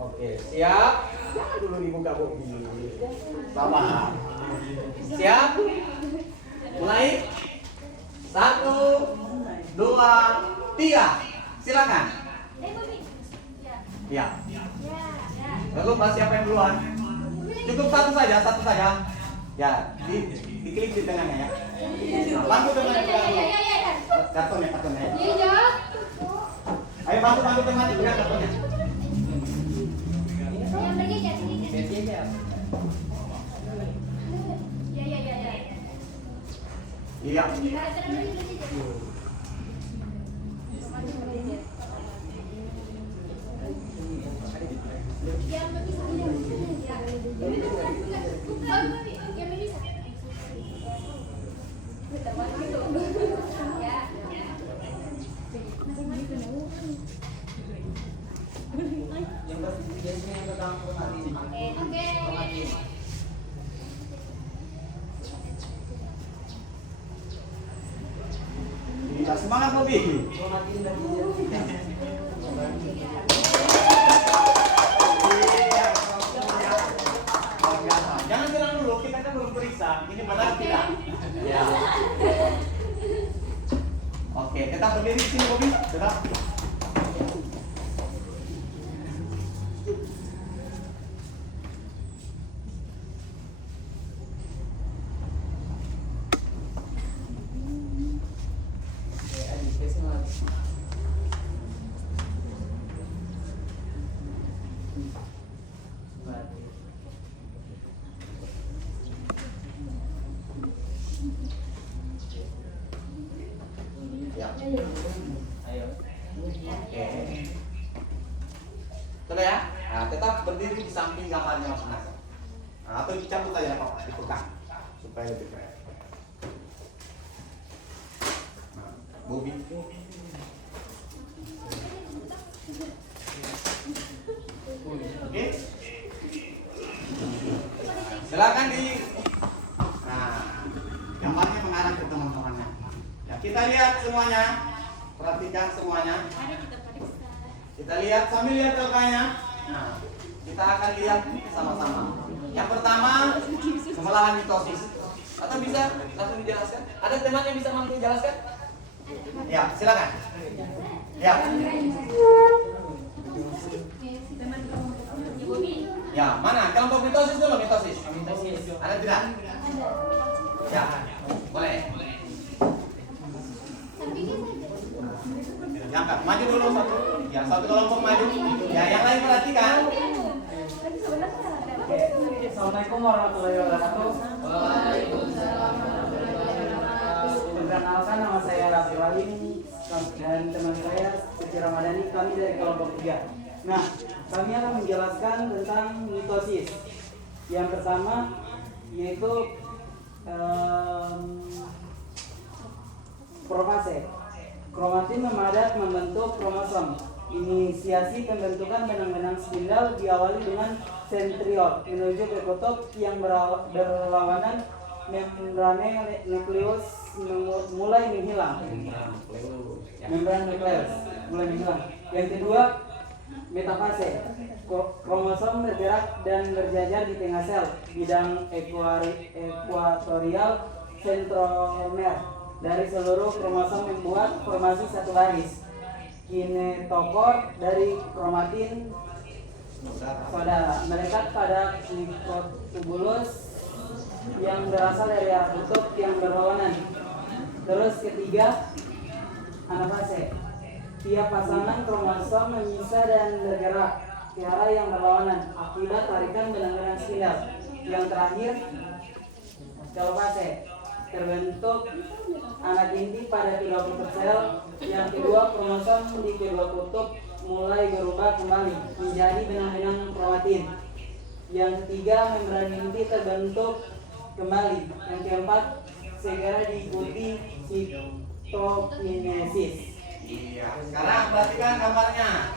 Oke, siap? Jangan dulu dibuka Bobby. Sabar. Siap? Mulai. 1, 2, 3. Silakan. Ya. Lalu Mas siapa yang duluan? Cukup satu saja. Ya, diklik di tengahnya ya. Nah, bantu teman dulu. Kartonnya. Ayo bantu teman juga kartonnya. Iya. Iya, semangat Bobby. Jangan bilang dulu, kita kan belum periksa. Ini benar tidak? Ya. Oke, tetap berdiri di sini Bobby. Tetap. Ya. Ayo. Oke. Sudah ya? Nah, tetap berdiri di samping gambarnya masing-masing. Nah, atau dicabut aja Pak, dipegang supaya lebih keren. Nah, Bobby. Oke. Silakan di. Nah, gambarnya mengarah ke teman-temannya. Ya, kita lihat semuanya. Perhatikan semuanya. Kita lihat sambil lihat LK-nya. Nah, kita akan lihat sama-sama. Yang pertama, pengolahan mitosis. Atau bisa langsung dijelaskan? Ada teman yang bisa mampu jelaskan? Ya, silakan. Ya. Ya, mana? Kelompok mitosis dulu, mitosis. Ada tidak? Ya, boleh. Diangkat, maju dulu satu. Ya, satu kelompok maju. Ya, yang lain perhatikan. Assalamualaikum warahmatullahi wabarakatuh. Perkenalkan, nama saya Rafi Wahim dan teman saya Suci Ramadhani. Kami dari kelompok 3. Nah, kami akan menjelaskan tentang mitosis. Yang pertama yaitu profase. Kromatin memadat membentuk kromosom. Inisiasi pembentukan benang-benang spindal diawali dengan sentriol menuju ke kutub yang berlawanan. Membrane nukleus mulai menghilang. Membran nukleus mulai menghilang. Yang kedua, metafase. Kromosom bergerak dan berjajar di tengah sel. Bidang ekuatorial sentromer. Dari seluruh kromosom membuat formasi satu baris. Kinetokor dari kromatin saudara melekat pada mikrotubulus yang berasal dari arah kutub yang berlawanan. Terus ketiga, anafase. Tiap pasangan kromosom menyisa dan bergerak ke arah yang berlawanan akibat tarikan benang-benang spindal. Yang terakhir, telopase. Terbentuk anak inti pada 30 sel. Yang kedua, kromosom di kedua kutub mulai berubah kembali menjadi benang-benang kromatin. Yang ketiga, membran inti terbentuk kembali. Yang keempat, segera diikuti sitokinesis. Iya. Sekarang perhatikan gambarnya.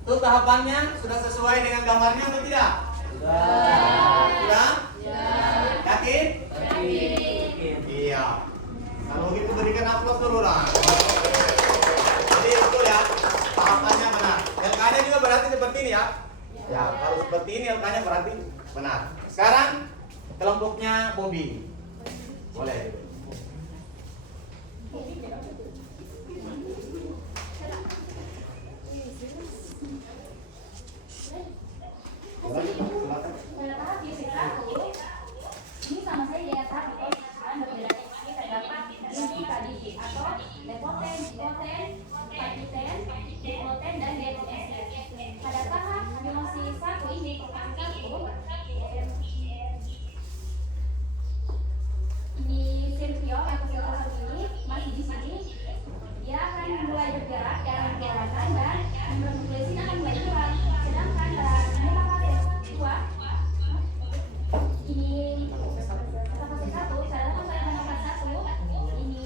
Itu tahapannya sudah sesuai dengan gambarnya atau tidak? Sudah? Yakin? Iya. Kalau begitu berikan aplaus dulu lah. Jadi itu ya, tahapannya benar. LK-nya juga berarti seperti ini ya. Ya, kalau seperti ini LK-nya berarti benar. Sekarang kelompoknya Bobby. Boleh. Pada tahap fisik 1, ini sama saja dengan tahap mitosis. Kalian berbeda. Ini terdapat inti tadi atau lepoten, zikoten, pakiten, diploten, dan diploten. Pada tahap meiosis 1 ini, ini sentriol yang keseluruhan ini masih di sini. Dia akan mulai bergerak ke arah berlawanan dan membran nukleus ini akan mulai hilang. Sedangkan pada metafase 2 ini metafase 1, cadangan pada metafase 1 ini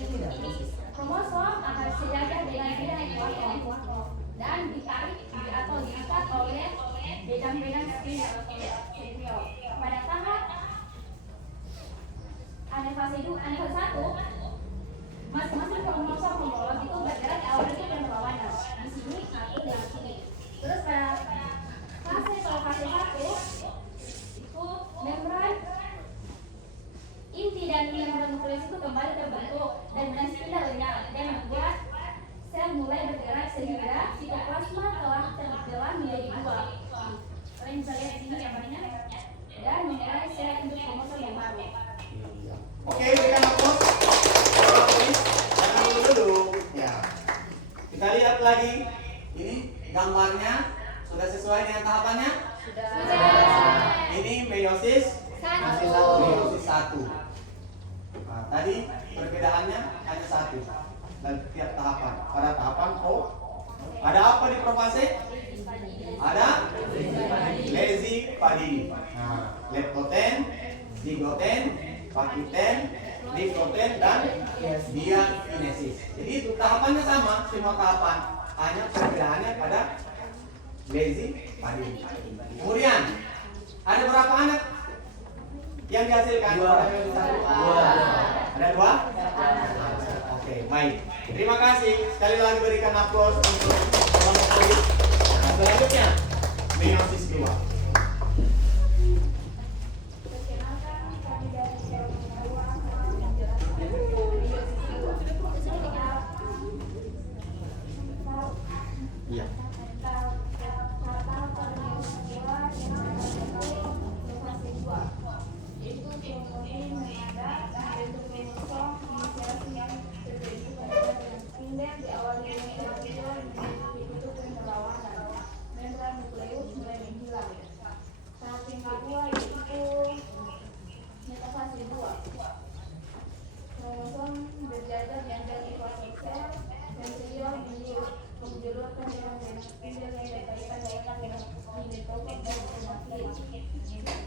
kromosom akan sejajar dengan bidang ekuator dan ditarik atau diikat oleh benang-benang spindal. Pada tahap anefase 1, masing-masing kromosom homolog itu bergerak ke arah kutub yang berlawanan. Di sini satu dan di sini. Terus pada fase 1 itu membran inti dan membran nukleus itu kembali terbentuk dan benang spindal lenyap dan membuat sel mulai bergerak sehingga sitoplasma telah terbelah menjadi 2. Kalian bisa lihat di sini gambarnya dan memulai sel induk kromosom yang baru. Oke, berikan aplaus. Jangan duduk. Ya. Kita lihat lagi. Ini gambarnya sudah sesuai dengan tahapannya? Sudah. Ini meiosis masih 1. Nah, tadi perbedaannya hanya 1 dan tiap tahapan. Pada tahapan ada apa di profase? Ada lazy padi. Nah, leptoten, zigoten, pakiten, diploten, dan diakinesis. Jadi itu tahapannya sama, semua tahapan. Hanya perbedaannya pada lazy padi. Kemudian ada berapa anak yang dihasilkan? Dua. Ada dua? Oke, baik. Terima kasih. Sekali lagi berikan aplaus untuk kelompok ini. Nah, selanjutnya meiosis 2. Perkenalkan, kami dari kelompok 2 akan menjelaskan meiosis 2. Iya. Tahap yang kedua yaitu metafase 2. Kromosom berjajar di antara ekuator sel dan seliol menjulurkan dengan spindel yang berkaitan dengan mitokondria dan kromatin.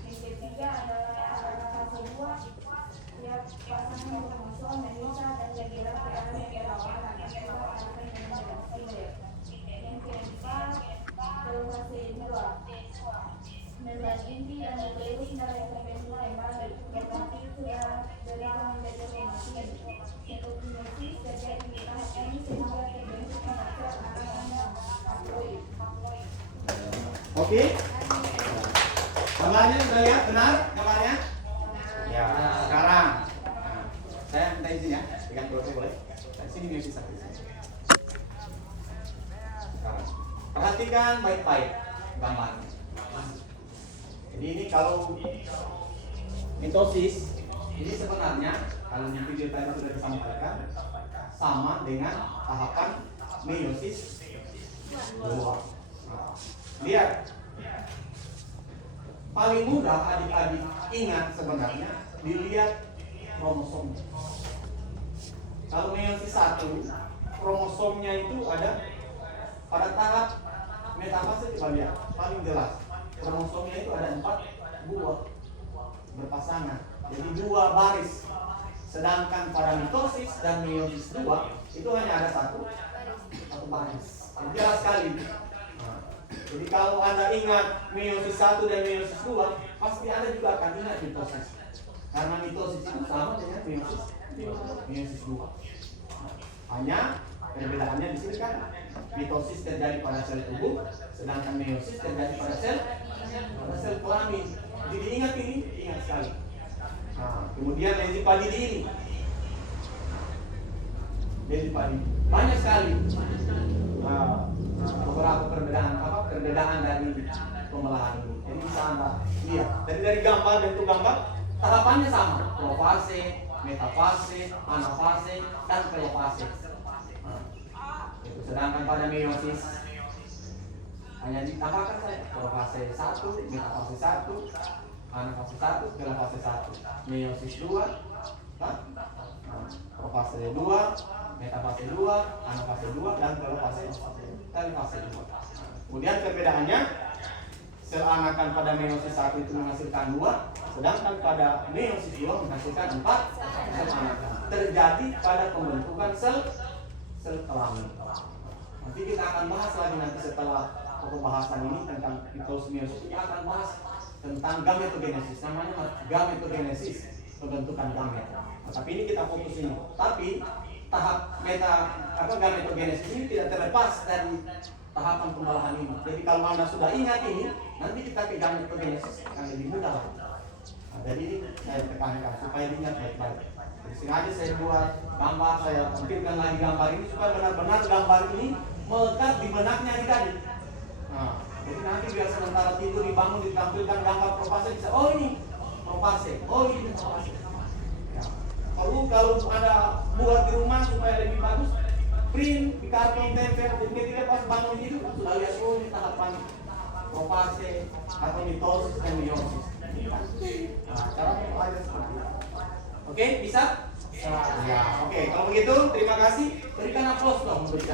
Yang ketiga adalah fase 2, ya pasangan kromosom menisa dan bergerak ke arah yang berlawanan akibat arahnya dengan spindel. Yang keempat adalah fase 2. Membran inti dan nukleus adalah yang terbentuk kembali, berarti sudah berjalan menjadi kromatin. Sitokinesis terjadi di tahap ini sehingga terbentuk sel anakan haploid. Oke. Gambarnya sudah lihat benar gambarnya? Ya. Sekarang saya minta izin ya, pegang dulu boleh? Sini meiosis 1. Sekarang perhatikan baik-baik gambarnya. Jadi ini kalau mitosis ini sebenarnya kalau di video tadi sudah disampaikan sama dengan tahapan meiosis 2. Lihat, paling mudah adik-adik ingat sebenarnya dilihat kromosom. Kalau meiosis 1 kromosomnya itu ada pada tahap metafase, coba lihat paling jelas. Kromosomnya itu ada 4 buah berpasangan, jadi 2 baris. Sedangkan pada mitosis dan meiosis 2 itu hanya ada satu baris. Jadi jelas sekali. Jadi kalau Anda ingat meiosis 1 dan meiosis 2, pasti Anda juga akan ingat mitosis. Karena mitosis itu sama dengan meiosis 2. Hanya perbedaannya di sini kan mitosis terjadi pada sel tubuh, sedangkan meiosis terjadi pada sel kelamin. Jadi ingat ini, ingat sekali. Nah, kemudian lazy padi ini. Lazy padi banyak sekali beberapa perbedaan dari pembelahan ini. Jadi bisa Anda lihat. Dari gambar, bentuk gambar, tahapannya sama. Profase, metafase, anafase, dan telofase. Sedangkan pada meiosis hanya ditambahkan saja profase 1, metafase 1, anafase 1, telofase 1. Meiosis 2, profase 2, metafase 2, anafase 2, dan telofase 2. Kemudian perbedaannya, sel anakan pada meiosis 1 itu menghasilkan 2, sedangkan pada meiosis 2 menghasilkan 4 sel anakan. Terjadi pada pembentukan sel kelamin. Nanti kita akan bahas lagi nanti setelah pembahasan ini tentang mitosis meiosis, kita akan bahas tentang gametogenesis. Namanya gametogenesis, pembentukan gamet. Nah, tapi ini kita fokus ini. Tapi tahap gametogenesis ini tidak terlepas dari tahapan pembelahan ini. Jadi kalau Anda sudah ingat ini, nanti kita ke gametogenesis akan lebih mudah. Nah, jadi ini saya tekankan supaya diingat baik-baik. Sengaja saya buat gambar, saya tampilkan lagi gambar ini supaya benar-benar gambar ini melekat di benaknya adik-adik. Nah, jadi nanti biar sementara tidur dibangun ditampilkan gambar profase bisa, oh ini profase, oh ini profase. Ya. Kalau Anda buat di rumah supaya lebih bagus, print di karton tempel, ketika pas bangun itu sudah lihat, oh ini tahapan profase atau mitosis dan meiosis. Nah, cara belajar seperti itu. Oke, bisa? Ya, oke. Kalau begitu, terima kasih. Berikan aplaus dong untuk kita.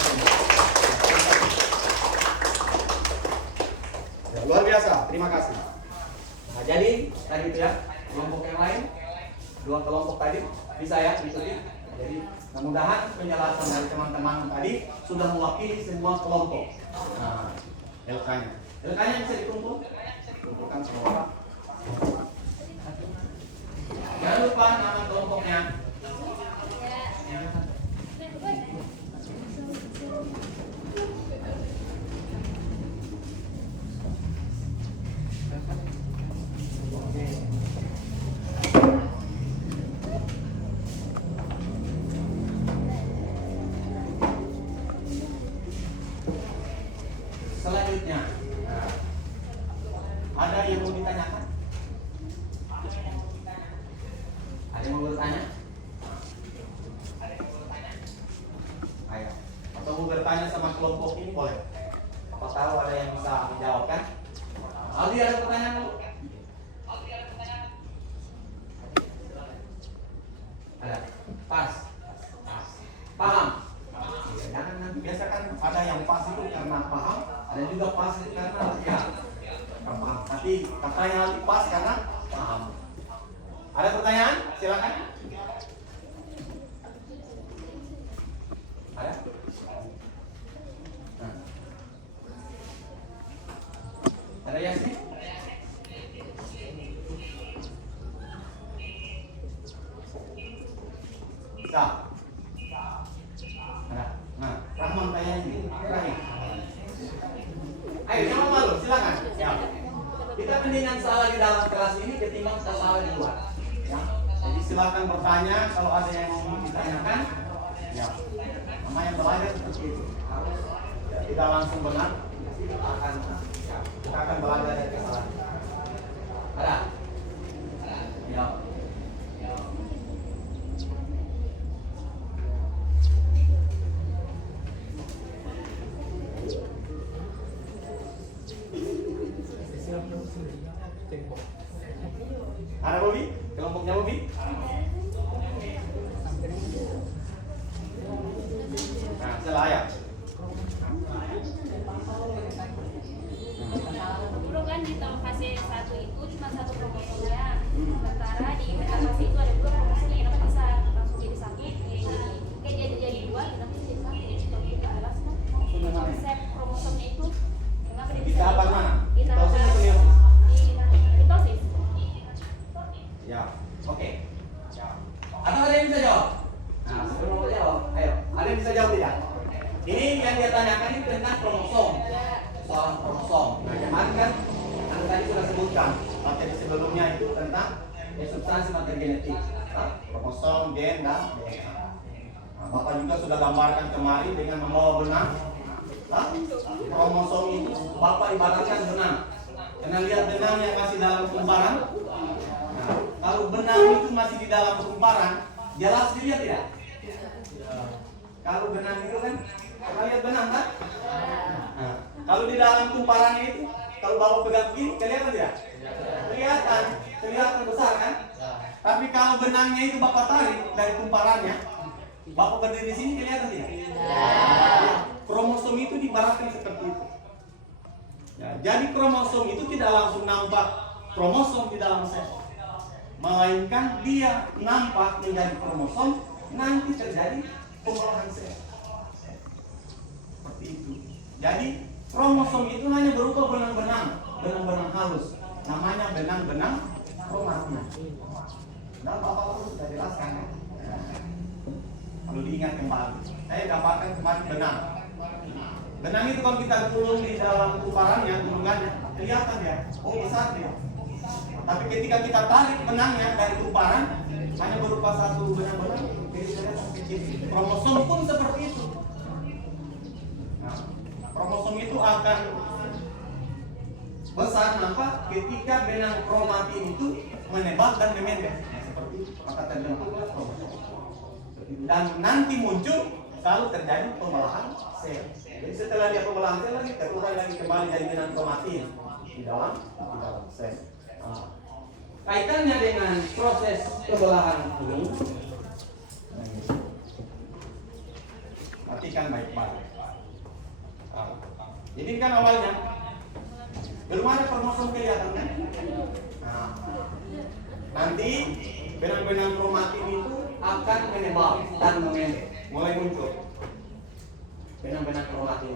Ya, luar biasa. Terima kasih. Nah, jadi tadi itu ya, kelompok yang lain, 2 kelompok tadi bisa ya ikuti. Jadi mudah-mudahan penjelasan dari teman-teman tadi sudah mewakili semua kelompok. Nah, LK-nya. LK-nya bisa dikumpulkan semua. Jangan lupa nama kelompoknya. Selanjutnya, ada yang mau ditanyakan? Ada yang mau bertanya? Ayo. Atau mau bertanya sama kelompok ini boleh? Apa tahu ada yang bisa menjawabkan? Aldi ada pertanyaan? Ada. Pas. Paham? Jangan nanti biasa kan ada yang pas itu karena paham, ada juga pas itu karena ya paham. Tapi katanya nanti pas karena paham. Ada pertanyaan? Silakan. Ada? Nah. Ada yang sih? Bisa. Ada. Nah, Rahman tanya ini. Rahim. Ayo, jangan malu, silakan. Ya. Kita mendingan salah di dalam kelas ini ketimbang kita salah di luar. Ya. Jadi silakan bertanya kalau ada yang mau ditanyakan. Ya. Namanya belajar seperti itu. Harus ya, tidak langsung benar. Kita akan belajar dari kesalahan. Ada? Ya. Ada Bobi? Kelompoknya Bobi? Nah, salah ya. Dulu kan di fase 1 itu cuma satu kromosomnya. Sementara di metafase itu ada 2 kromosomnya. Kenapa bisa langsung jadi satu? Jadi 2, kenapa bisa jadi satu? Itu jelas kan? Konsep kromosomnya itu kenapa dia Di bisa tahapan mana? di tahapan Mitosis atau meiosis? mitosis. Ya, oke. Atau ada yang bisa jawab? Nah, sebelum mau jawab, ayo. Ada yang bisa jawab tidak? Ini yang dia tanyakan ini tentang kromosom. Soal kromosom. Nah, kemarin kan Anda tadi sudah sebutkan materi sebelumnya itu tentang substansi materi genetik, kromosom, gen, dan DNA. Nah, Bapak juga sudah gambarkan kemarin dengan membawa benang. Kromosom itu Bapak ibaratkan benang. Karena lihat benang yang masih dalam kumparan. Nah, kalau benang itu masih di dalam kumparan, jelas dilihat tidak? Kalau benang itu kan, kita lihat benang kan? Nah, kalau di dalam kumparannya itu, kalau Bapak pegang begini, kelihatan tidak? Kelihatan besar kan? Tapi kalau benangnya itu Bapak tarik dari kumparannya, Bapak berdiri di sini kelihatan tidak? Kromosom itu diibaratkan seperti itu. Ya, jadi kromosom itu tidak langsung nampak kromosom di dalam sel, melainkan dia nampak menjadi kromosom nanti terjadi pengolahan sel. Seperti itu. Jadi kromosom itu hanya berupa benang-benang halus. Namanya benang-benang kromatin. Nah, Bapak sudah jelaskan ya. Perlu diingat kembali. Saya gambarkan kembali benang. Benang itu kalau kita gulung di dalam kumparannya, gulungannya, kelihatan ya, oh besar dia. Tapi ketika kita tarik benangnya dari kumparan, hanya berupa satu benang-benang, kromosom pun seperti itu. Nah, kromosom itu akan besar nampak ketika benang kromatin itu menebak dan memendek. Nah, seperti itu, maka terbentuklah kromosom. Dan nanti muncul kalau terjadi pengolahan sel. Jadi setelah dia pengolahan sel lagi terurai lagi kembali dari benang kromatin di dalam sel. Kaitannya dengan proses pembelahan ini, perhatikan baik-baik. Jadi kan awalnya belum ada kromosom kelihatan kan? Nah, nanti benang-benang kromatin itu akan menebal dan memendek, mulai muncul benang-benang kromatin.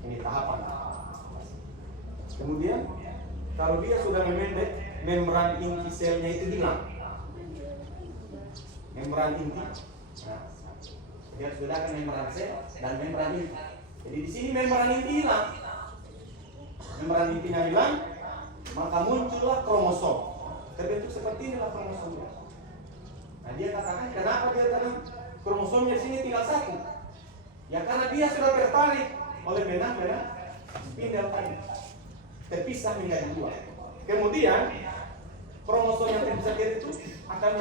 Ini tahapan. Kemudian kalau dia sudah memendek, membran inti selnya itu hilang. Membran inti. Nah, dia sudah kan membran sel dan membran inti. Jadi di sini membran inti hilang. Membran intinya hilang, maka muncullah kromosom. Terbentuk seperti inilah kromosomnya. Nah, dia katakan kenapa dia tanam kromosomnya di sini tinggal satu? Ya karena dia sudah tertarik oleh benang-benang spindel tadi. Terpisah menjadi dua. Kemudian kromosom yang terpisah itu akan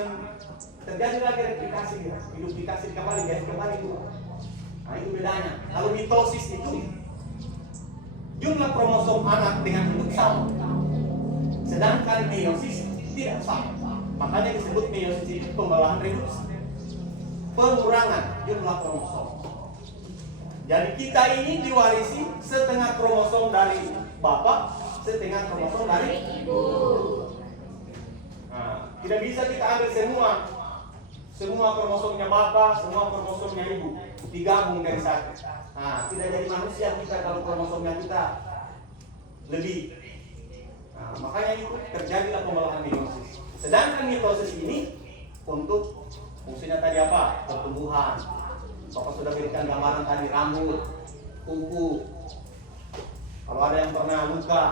terjadi lagi replikasi, duplikasi kembali, guys, kembali dua. Nah itu bedanya. Kalau mitosis itu jumlah kromosom anak dengan bentuk sama, sedangkan meiosis tidak sama. Makanya disebut meiosis itu pembelahan reduksi, pengurangan jumlah kromosom. Jadi kita ini diwarisi setengah kromosom dari bapak, setengah kromosom dari Ibu. Nah, tidak bisa kita ambil semua kromosomnya bapak, semua kromosomnya ibu digabung dari satu. Nah, tidak jadi manusia kita kalau kromosomnya kita lebih. Nah, makanya itu terjadilah pembelahan meiosis. Sedangkan mitosis ini untuk fungsinya tadi apa? Pertumbuhan. Bapak sudah berikan gambaran tadi rambut, kuku. Kalau ada yang pernah luka,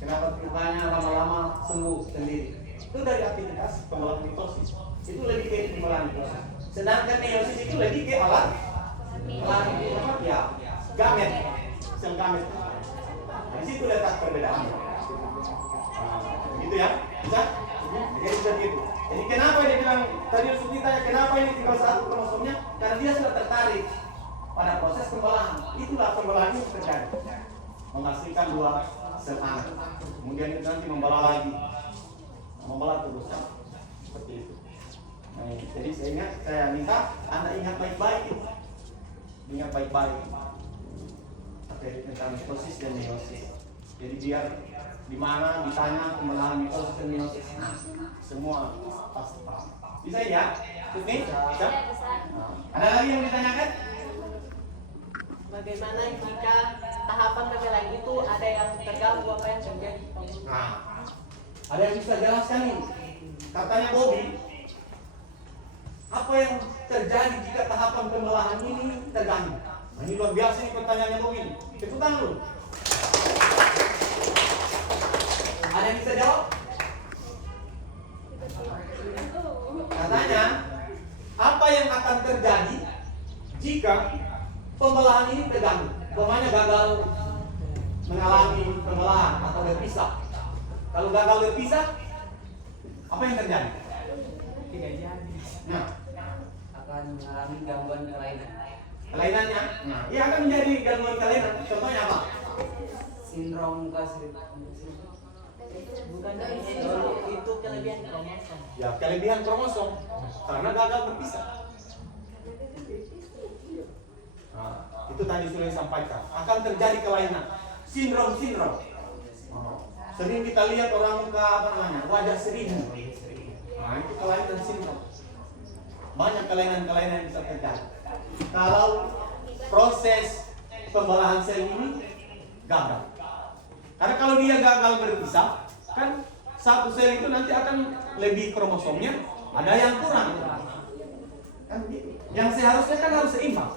kenapa lukanya lama-lama sembuh sendiri? Itu dari aktivitas pembelahan mitosis. Itu lebih ke pembelahan mitosis. Sedangkan meiosis itu lebih ke alat ya, gamet, sel gamet. Di situ letak perbedaannya. Gitu ya, bisa? Jadi seperti itu. Jadi kenapa dia bilang tadi Suti tanya kenapa ini tinggal satu kromosomnya? Karena dia sudah tertarik pada proses pembelahan. Itulah pembelahan itu terjadi, menghasilkan dua sel anak. Kemudian itu nanti membelah lagi, membelah terus seperti itu. Nah, jadi saya minta Anda ingat baik-baik itu, ingat baik-baik tentang mitosis dan meiosis. Jadi biar di mana ditanya pembelahan mitosis dan meiosis, semua pasti paham. Bisa ya? Suti? Bisa? Nah, ada lagi yang ditanyakan? Bagaimana jika tahapan pembelahan itu ada yang terganggu, apa yang terjadi? Nah, ada yang bisa jelaskan ini? Katanya Bobby, apa yang terjadi jika tahapan pembelahan ini terganggu? Nah, ini luar biasa nih pertanyaannya Bobby. Tepuk tangan dulu. Ada yang bisa jawab? Katanya, apa yang akan terjadi jika pembelahan ini terganggu? Pemainnya gagal mengalami pembelahan atau berpisah. Kalau gagal berpisah, apa yang terjadi? Tidak jadi. Nah, Akan mengalami gangguan kelainan. kelainannya, nah, ia akan menjadi gangguan kelainan. Contohnya apa? Sindrom kasih. Bukan itu kelebihan kromosom. Ya, kelebihan kromosom karena gagal berpisah. Nah, itu tadi sudah disampaikan. Akan terjadi kelainan, sindrom. Sering kita lihat orang muka wajah seribu. Nah, itu kelainan sindrom. Banyak kelainan-kelainan yang bisa terjadi kalau proses pembelahan sel ini gagal. Karena kalau dia gagal berpisah, kan satu sel itu nanti akan lebih kromosomnya, ada yang kurang. Kan begitu. Yang seharusnya kan harus seimbang.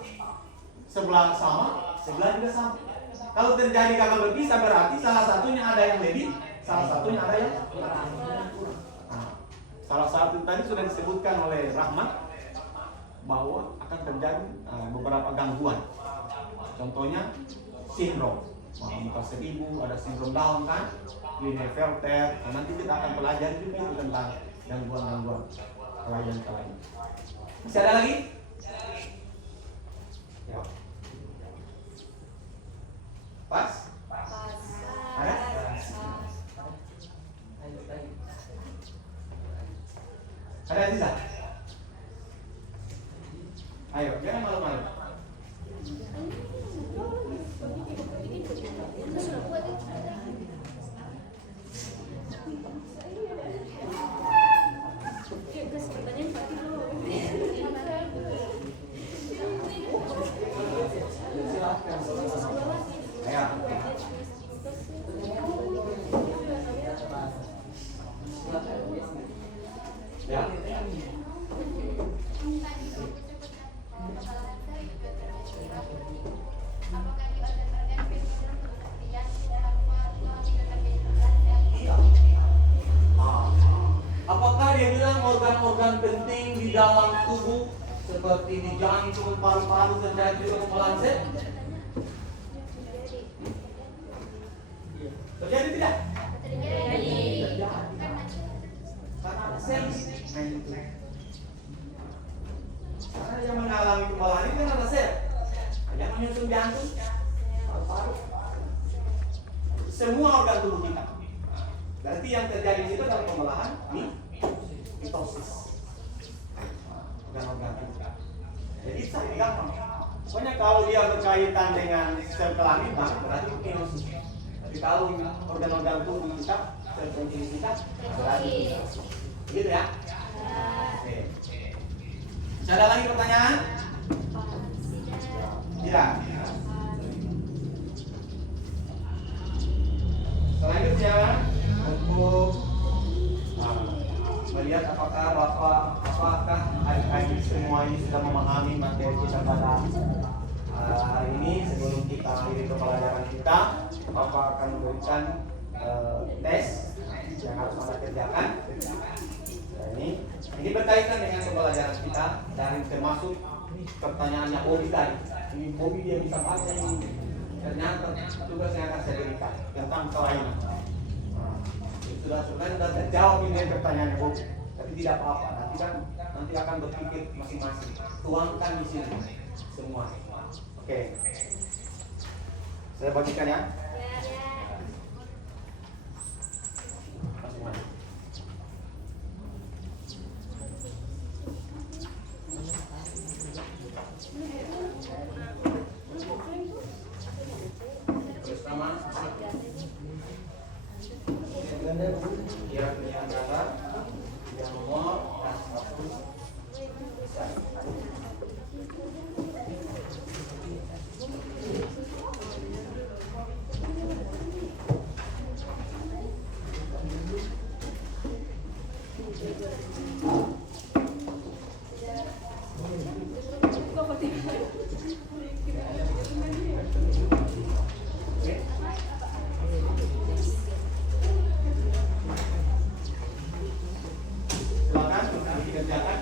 Sebelah sama, sebelah juga sama. Kalau terjadi gagal berpisah berarti salah satunya ada yang lebih, salah satunya ada yang kurang. Nah, salah satu tadi sudah disebutkan oleh Rahmat bahwa akan terjadi beberapa gangguan. Contohnya sindrom. Muka seribu, ada sindrom Down kan, Klinefelter. Nah, nanti kita akan pelajari juga itu tentang gangguan-gangguan kelainan. Masih ada lagi? Ya. Pas? Ada? Ada tidak? Ayo, jangan malu-malu. Ayo. seperti di jantung, paru-paru, dan juga pembelahan sel? Terjadi tidak? Terjadi. Karena ada sel di situ. Karena yang mengalami pembelahan itu kan ada sel. Yang menyusun jantung, paru-paru, semua organ tubuh kita. Berarti yang terjadi di situ adalah pembelahan mitosis. Organ-organ kita. Jadi sangat gampang. Pokoknya kalau dia berkaitan dengan sel kelamin, berarti meiosis. Tapi kalau organ-organ tubuh kita, sel penting kita, berarti gitu ya. Oke. Ada lagi pertanyaan? Tidak. Selanjutnya untuk melihat apakah adik-adik semua ini sudah memahami materi kita pada hari ini. Sebelum kita akhiri pembelajaran kita, Bapak akan memberikan tes yang harus Anda kerjakan. Nah, ini berkaitan dengan pembelajaran kita dari termasuk pertanyaannya Bobby tadi. Ini Bobby dia bisa baca ini. Ternyata tugas yang akan saya berikan tentang kelainan. Sudah terjawab ini pertanyaannya Bobby. Tapi tidak apa-apa. Nanti akan berpikir masing-masing. Tuangkan di sini semua. Oke. Saya bagikan ya. Masing-masing. Pertama, yang antara yang nomor dan satu. Silakan dikerjakan.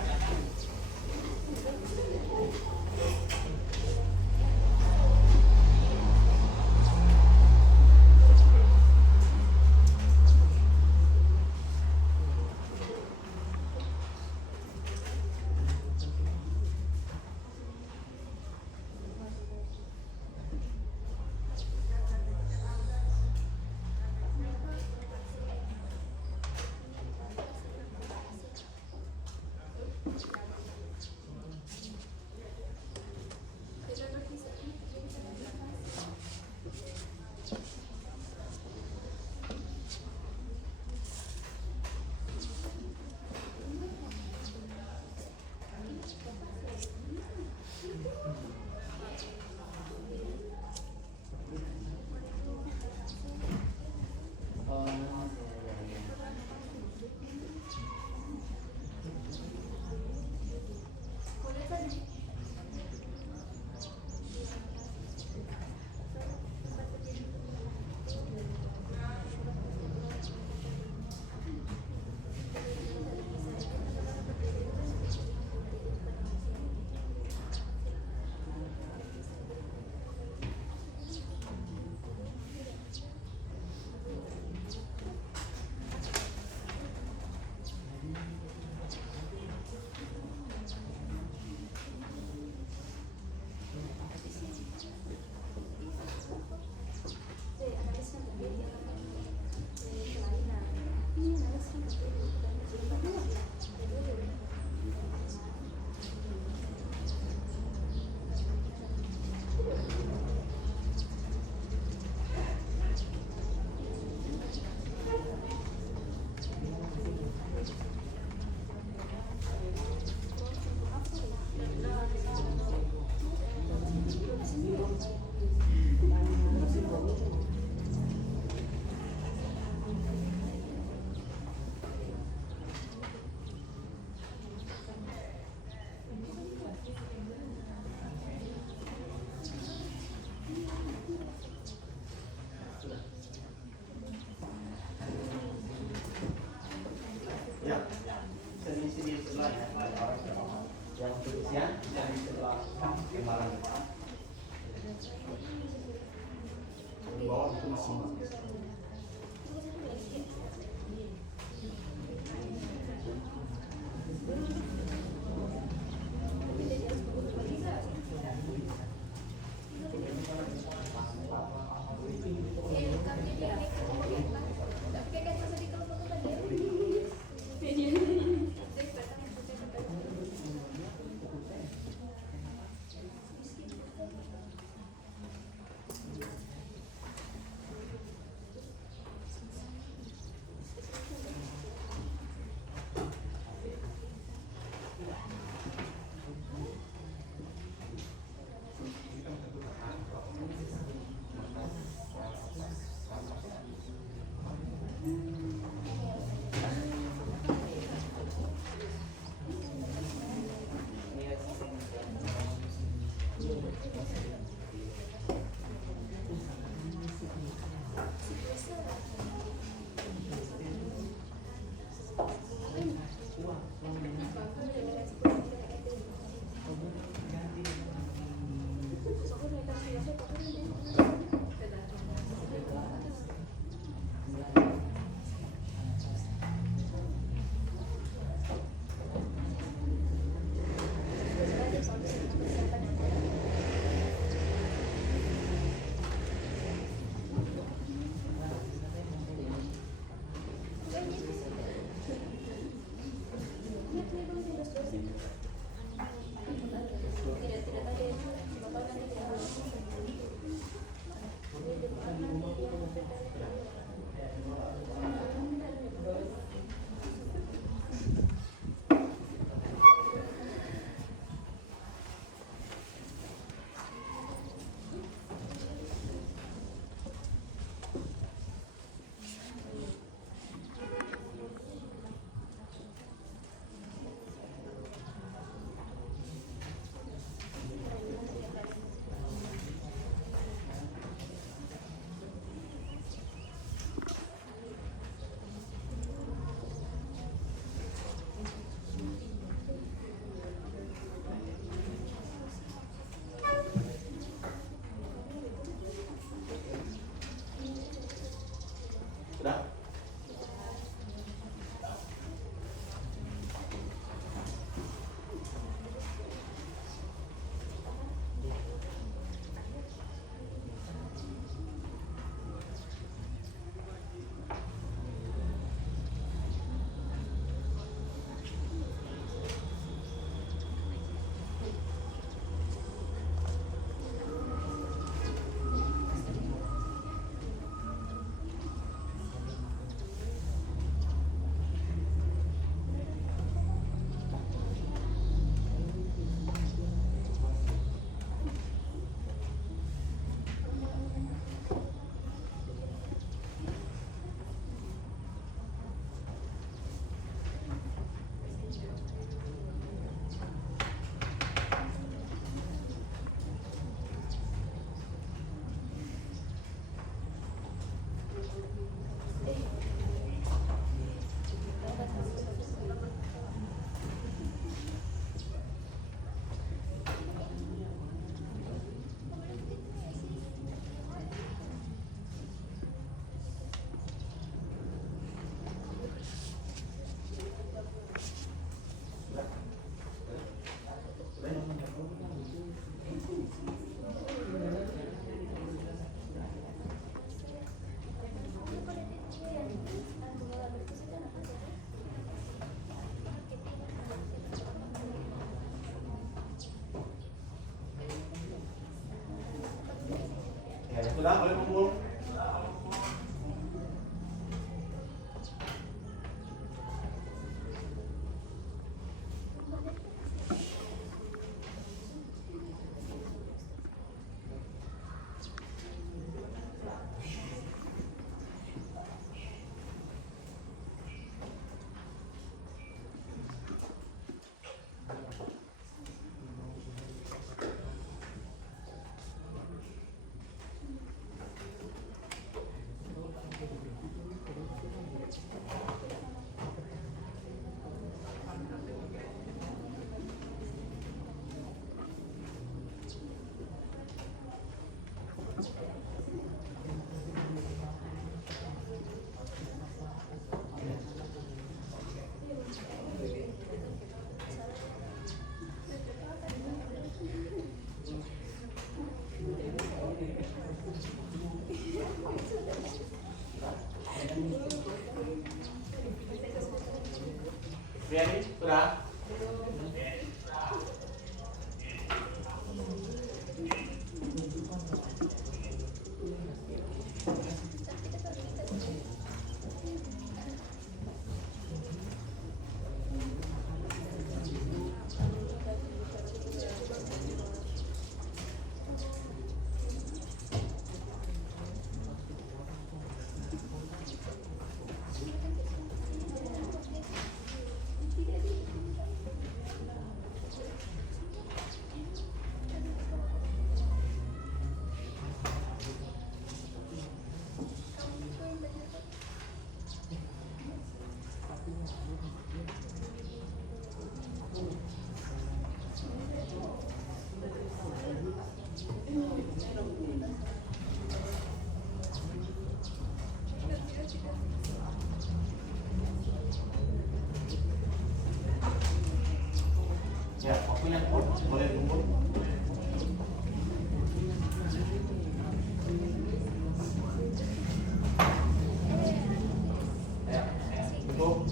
bawah itu masih bagus. minyak boleh kumpul. Ya, cukup.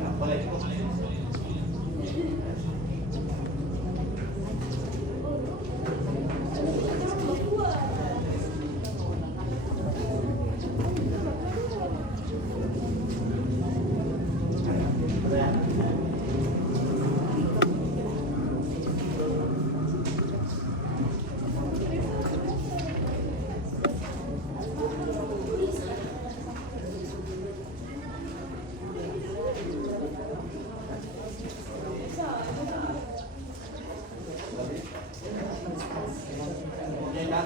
Ya, boleh cukup. Ya, dah.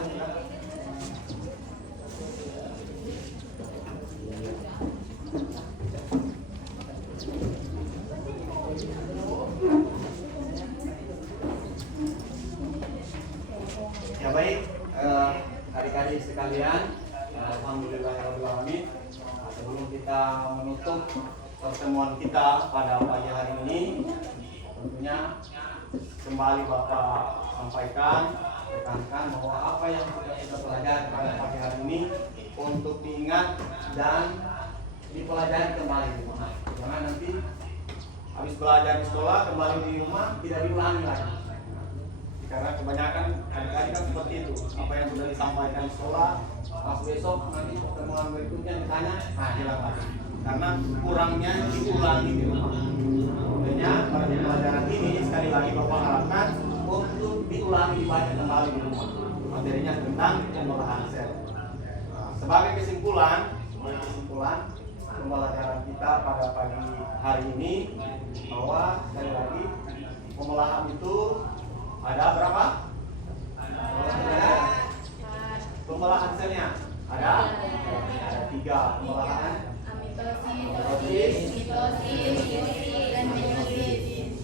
Ya baik, adik-adik sekalian, alhamdulillahirobbilalamin. Sebelum kita menutup pertemuan kita pada pagi hari ini, tentunya kembali Bapak sampaikan, tekankan bahwa apa yang sudah kita pelajari pada pagi hari ini untuk diingat dan dipelajari kembali di rumah. Jangan nanti habis belajar di sekolah kembali di rumah tidak diulangi lagi. Karena kebanyakan adik-adik kan seperti itu, apa yang sudah disampaikan di sekolah, pas besok nanti pertemuan berikutnya ditanya, nah hilang lagi. Karena kurangnya diulangi di rumah. Makanya pada pelajaran ini sekali lagi Bapak harapkan untuk diulangi dibaca kembali di rumah. Materinya tentang pengolahan sel. Nah, sebagai kesimpulan pembelajaran kita pada pagi hari ini bahwa sekali lagi pengolahan itu ada berapa? Pengolahan selnya ada 3 pengolahan.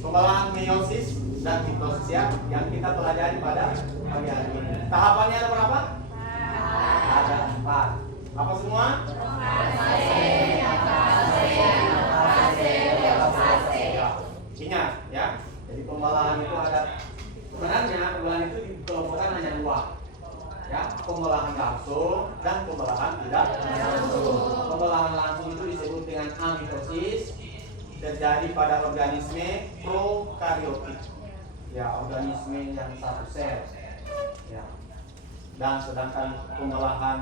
Pengolahan meiosis dan mitosis ya, yang kita pelajari pada pagi hari ini. Tahapannya ada berapa? Ada 4. Apa semua? Ingat ya. Jadi pengolahan itu ada, sebenarnya pengolahan itu dikelompokkan hanya 2. Ya, pengolahan langsung dan pengolahan tidak langsung. Pengolahan langsung itu disebut dengan amitosis, terjadi pada organisme prokaryotik. Ya, organisme yang satu sel. Ya. Dan sedangkan pengolahan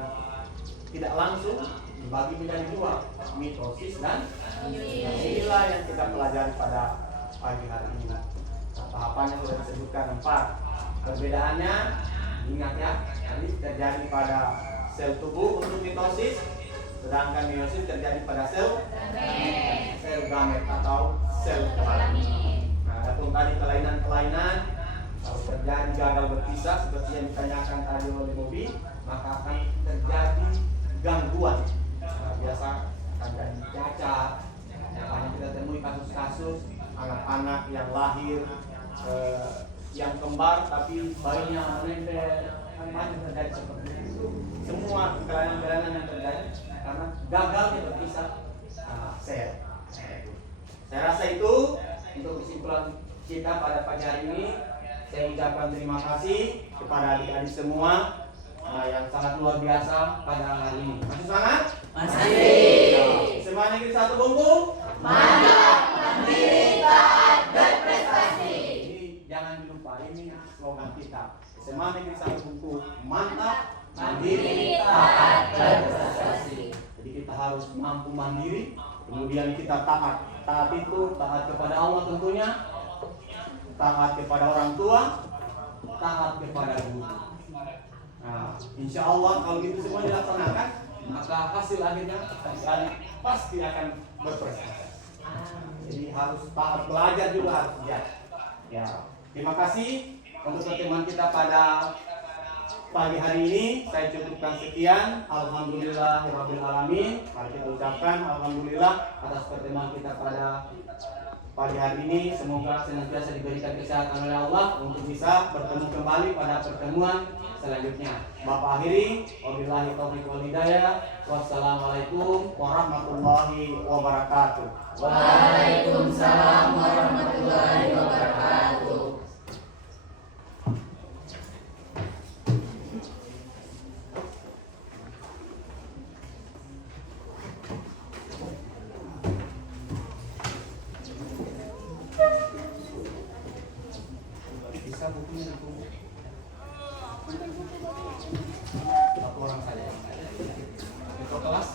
tidak langsung dibagi menjadi 2, mitosis dan inilah yang kita pelajari pada pagi hari ini. Nah, tahapannya sudah disebutkan 4. Perbedaannya ingat ya, tadi terjadi pada sel tubuh untuk mitosis, sedangkan meiosis terjadi pada sel gamet atau sel kelamin. Nah, adapun tadi kelainan-kelainan kalau terjadi gagal berpisah seperti yang ditanyakan tadi oleh Bobby, maka akan terjadi gangguan. Nah, biasa akan jadi cacat. Banyak kita temui kasus-kasus anak-anak yang lahir yang kembar tapi bayinya menempel, kan banyak terjadi seperti itu. Semua kelainan-kelainan yang terjadi karena gagalnya berpisah sel. Saya rasa itu untuk kesimpulan kita pada pagi hari ini. Saya ucapkan terima kasih kepada adik-adik semua yang sangat luar biasa pada hari ini. Masih semangat? Masih. Semuanya kita satu bungkuk. Mantap, mandiri, taat, berprestasi. Ini jangan lupa, ini slogan kita. Semuanya kita satu bungkuk. Mantap, mandiri, taat, berprestasi. Jadi kita harus mampu mandiri, kemudian kita taat. Taat itu taat kepada Allah tentunya, taat kepada orang tua, taat kepada guru. Nah, insya Allah kalau itu semua dilaksanakan, maka hasil akhirnya pasti akan berprestasi. Jadi harus taat, belajar juga harus giat. Ya, Terima kasih untuk pertemuan kita pada pagi hari ini. Saya cukupkan sekian. Alhamdulillahirabbil alamin. Mari kita ucapkan alhamdulillah atas pertemuan kita pada pagi hari ini. Semoga senantiasa diberikan kesehatan oleh Allah untuk bisa bertemu kembali pada pertemuan selanjutnya. Bapak akhiri, wabillahi taufiq wal hidayah. Wassalamualaikum warahmatullahi wabarakatuh. Waalaikumsalam warahmatullahi wabarakatuh. Bisa bukunya itu satu orang saja. Itu kelas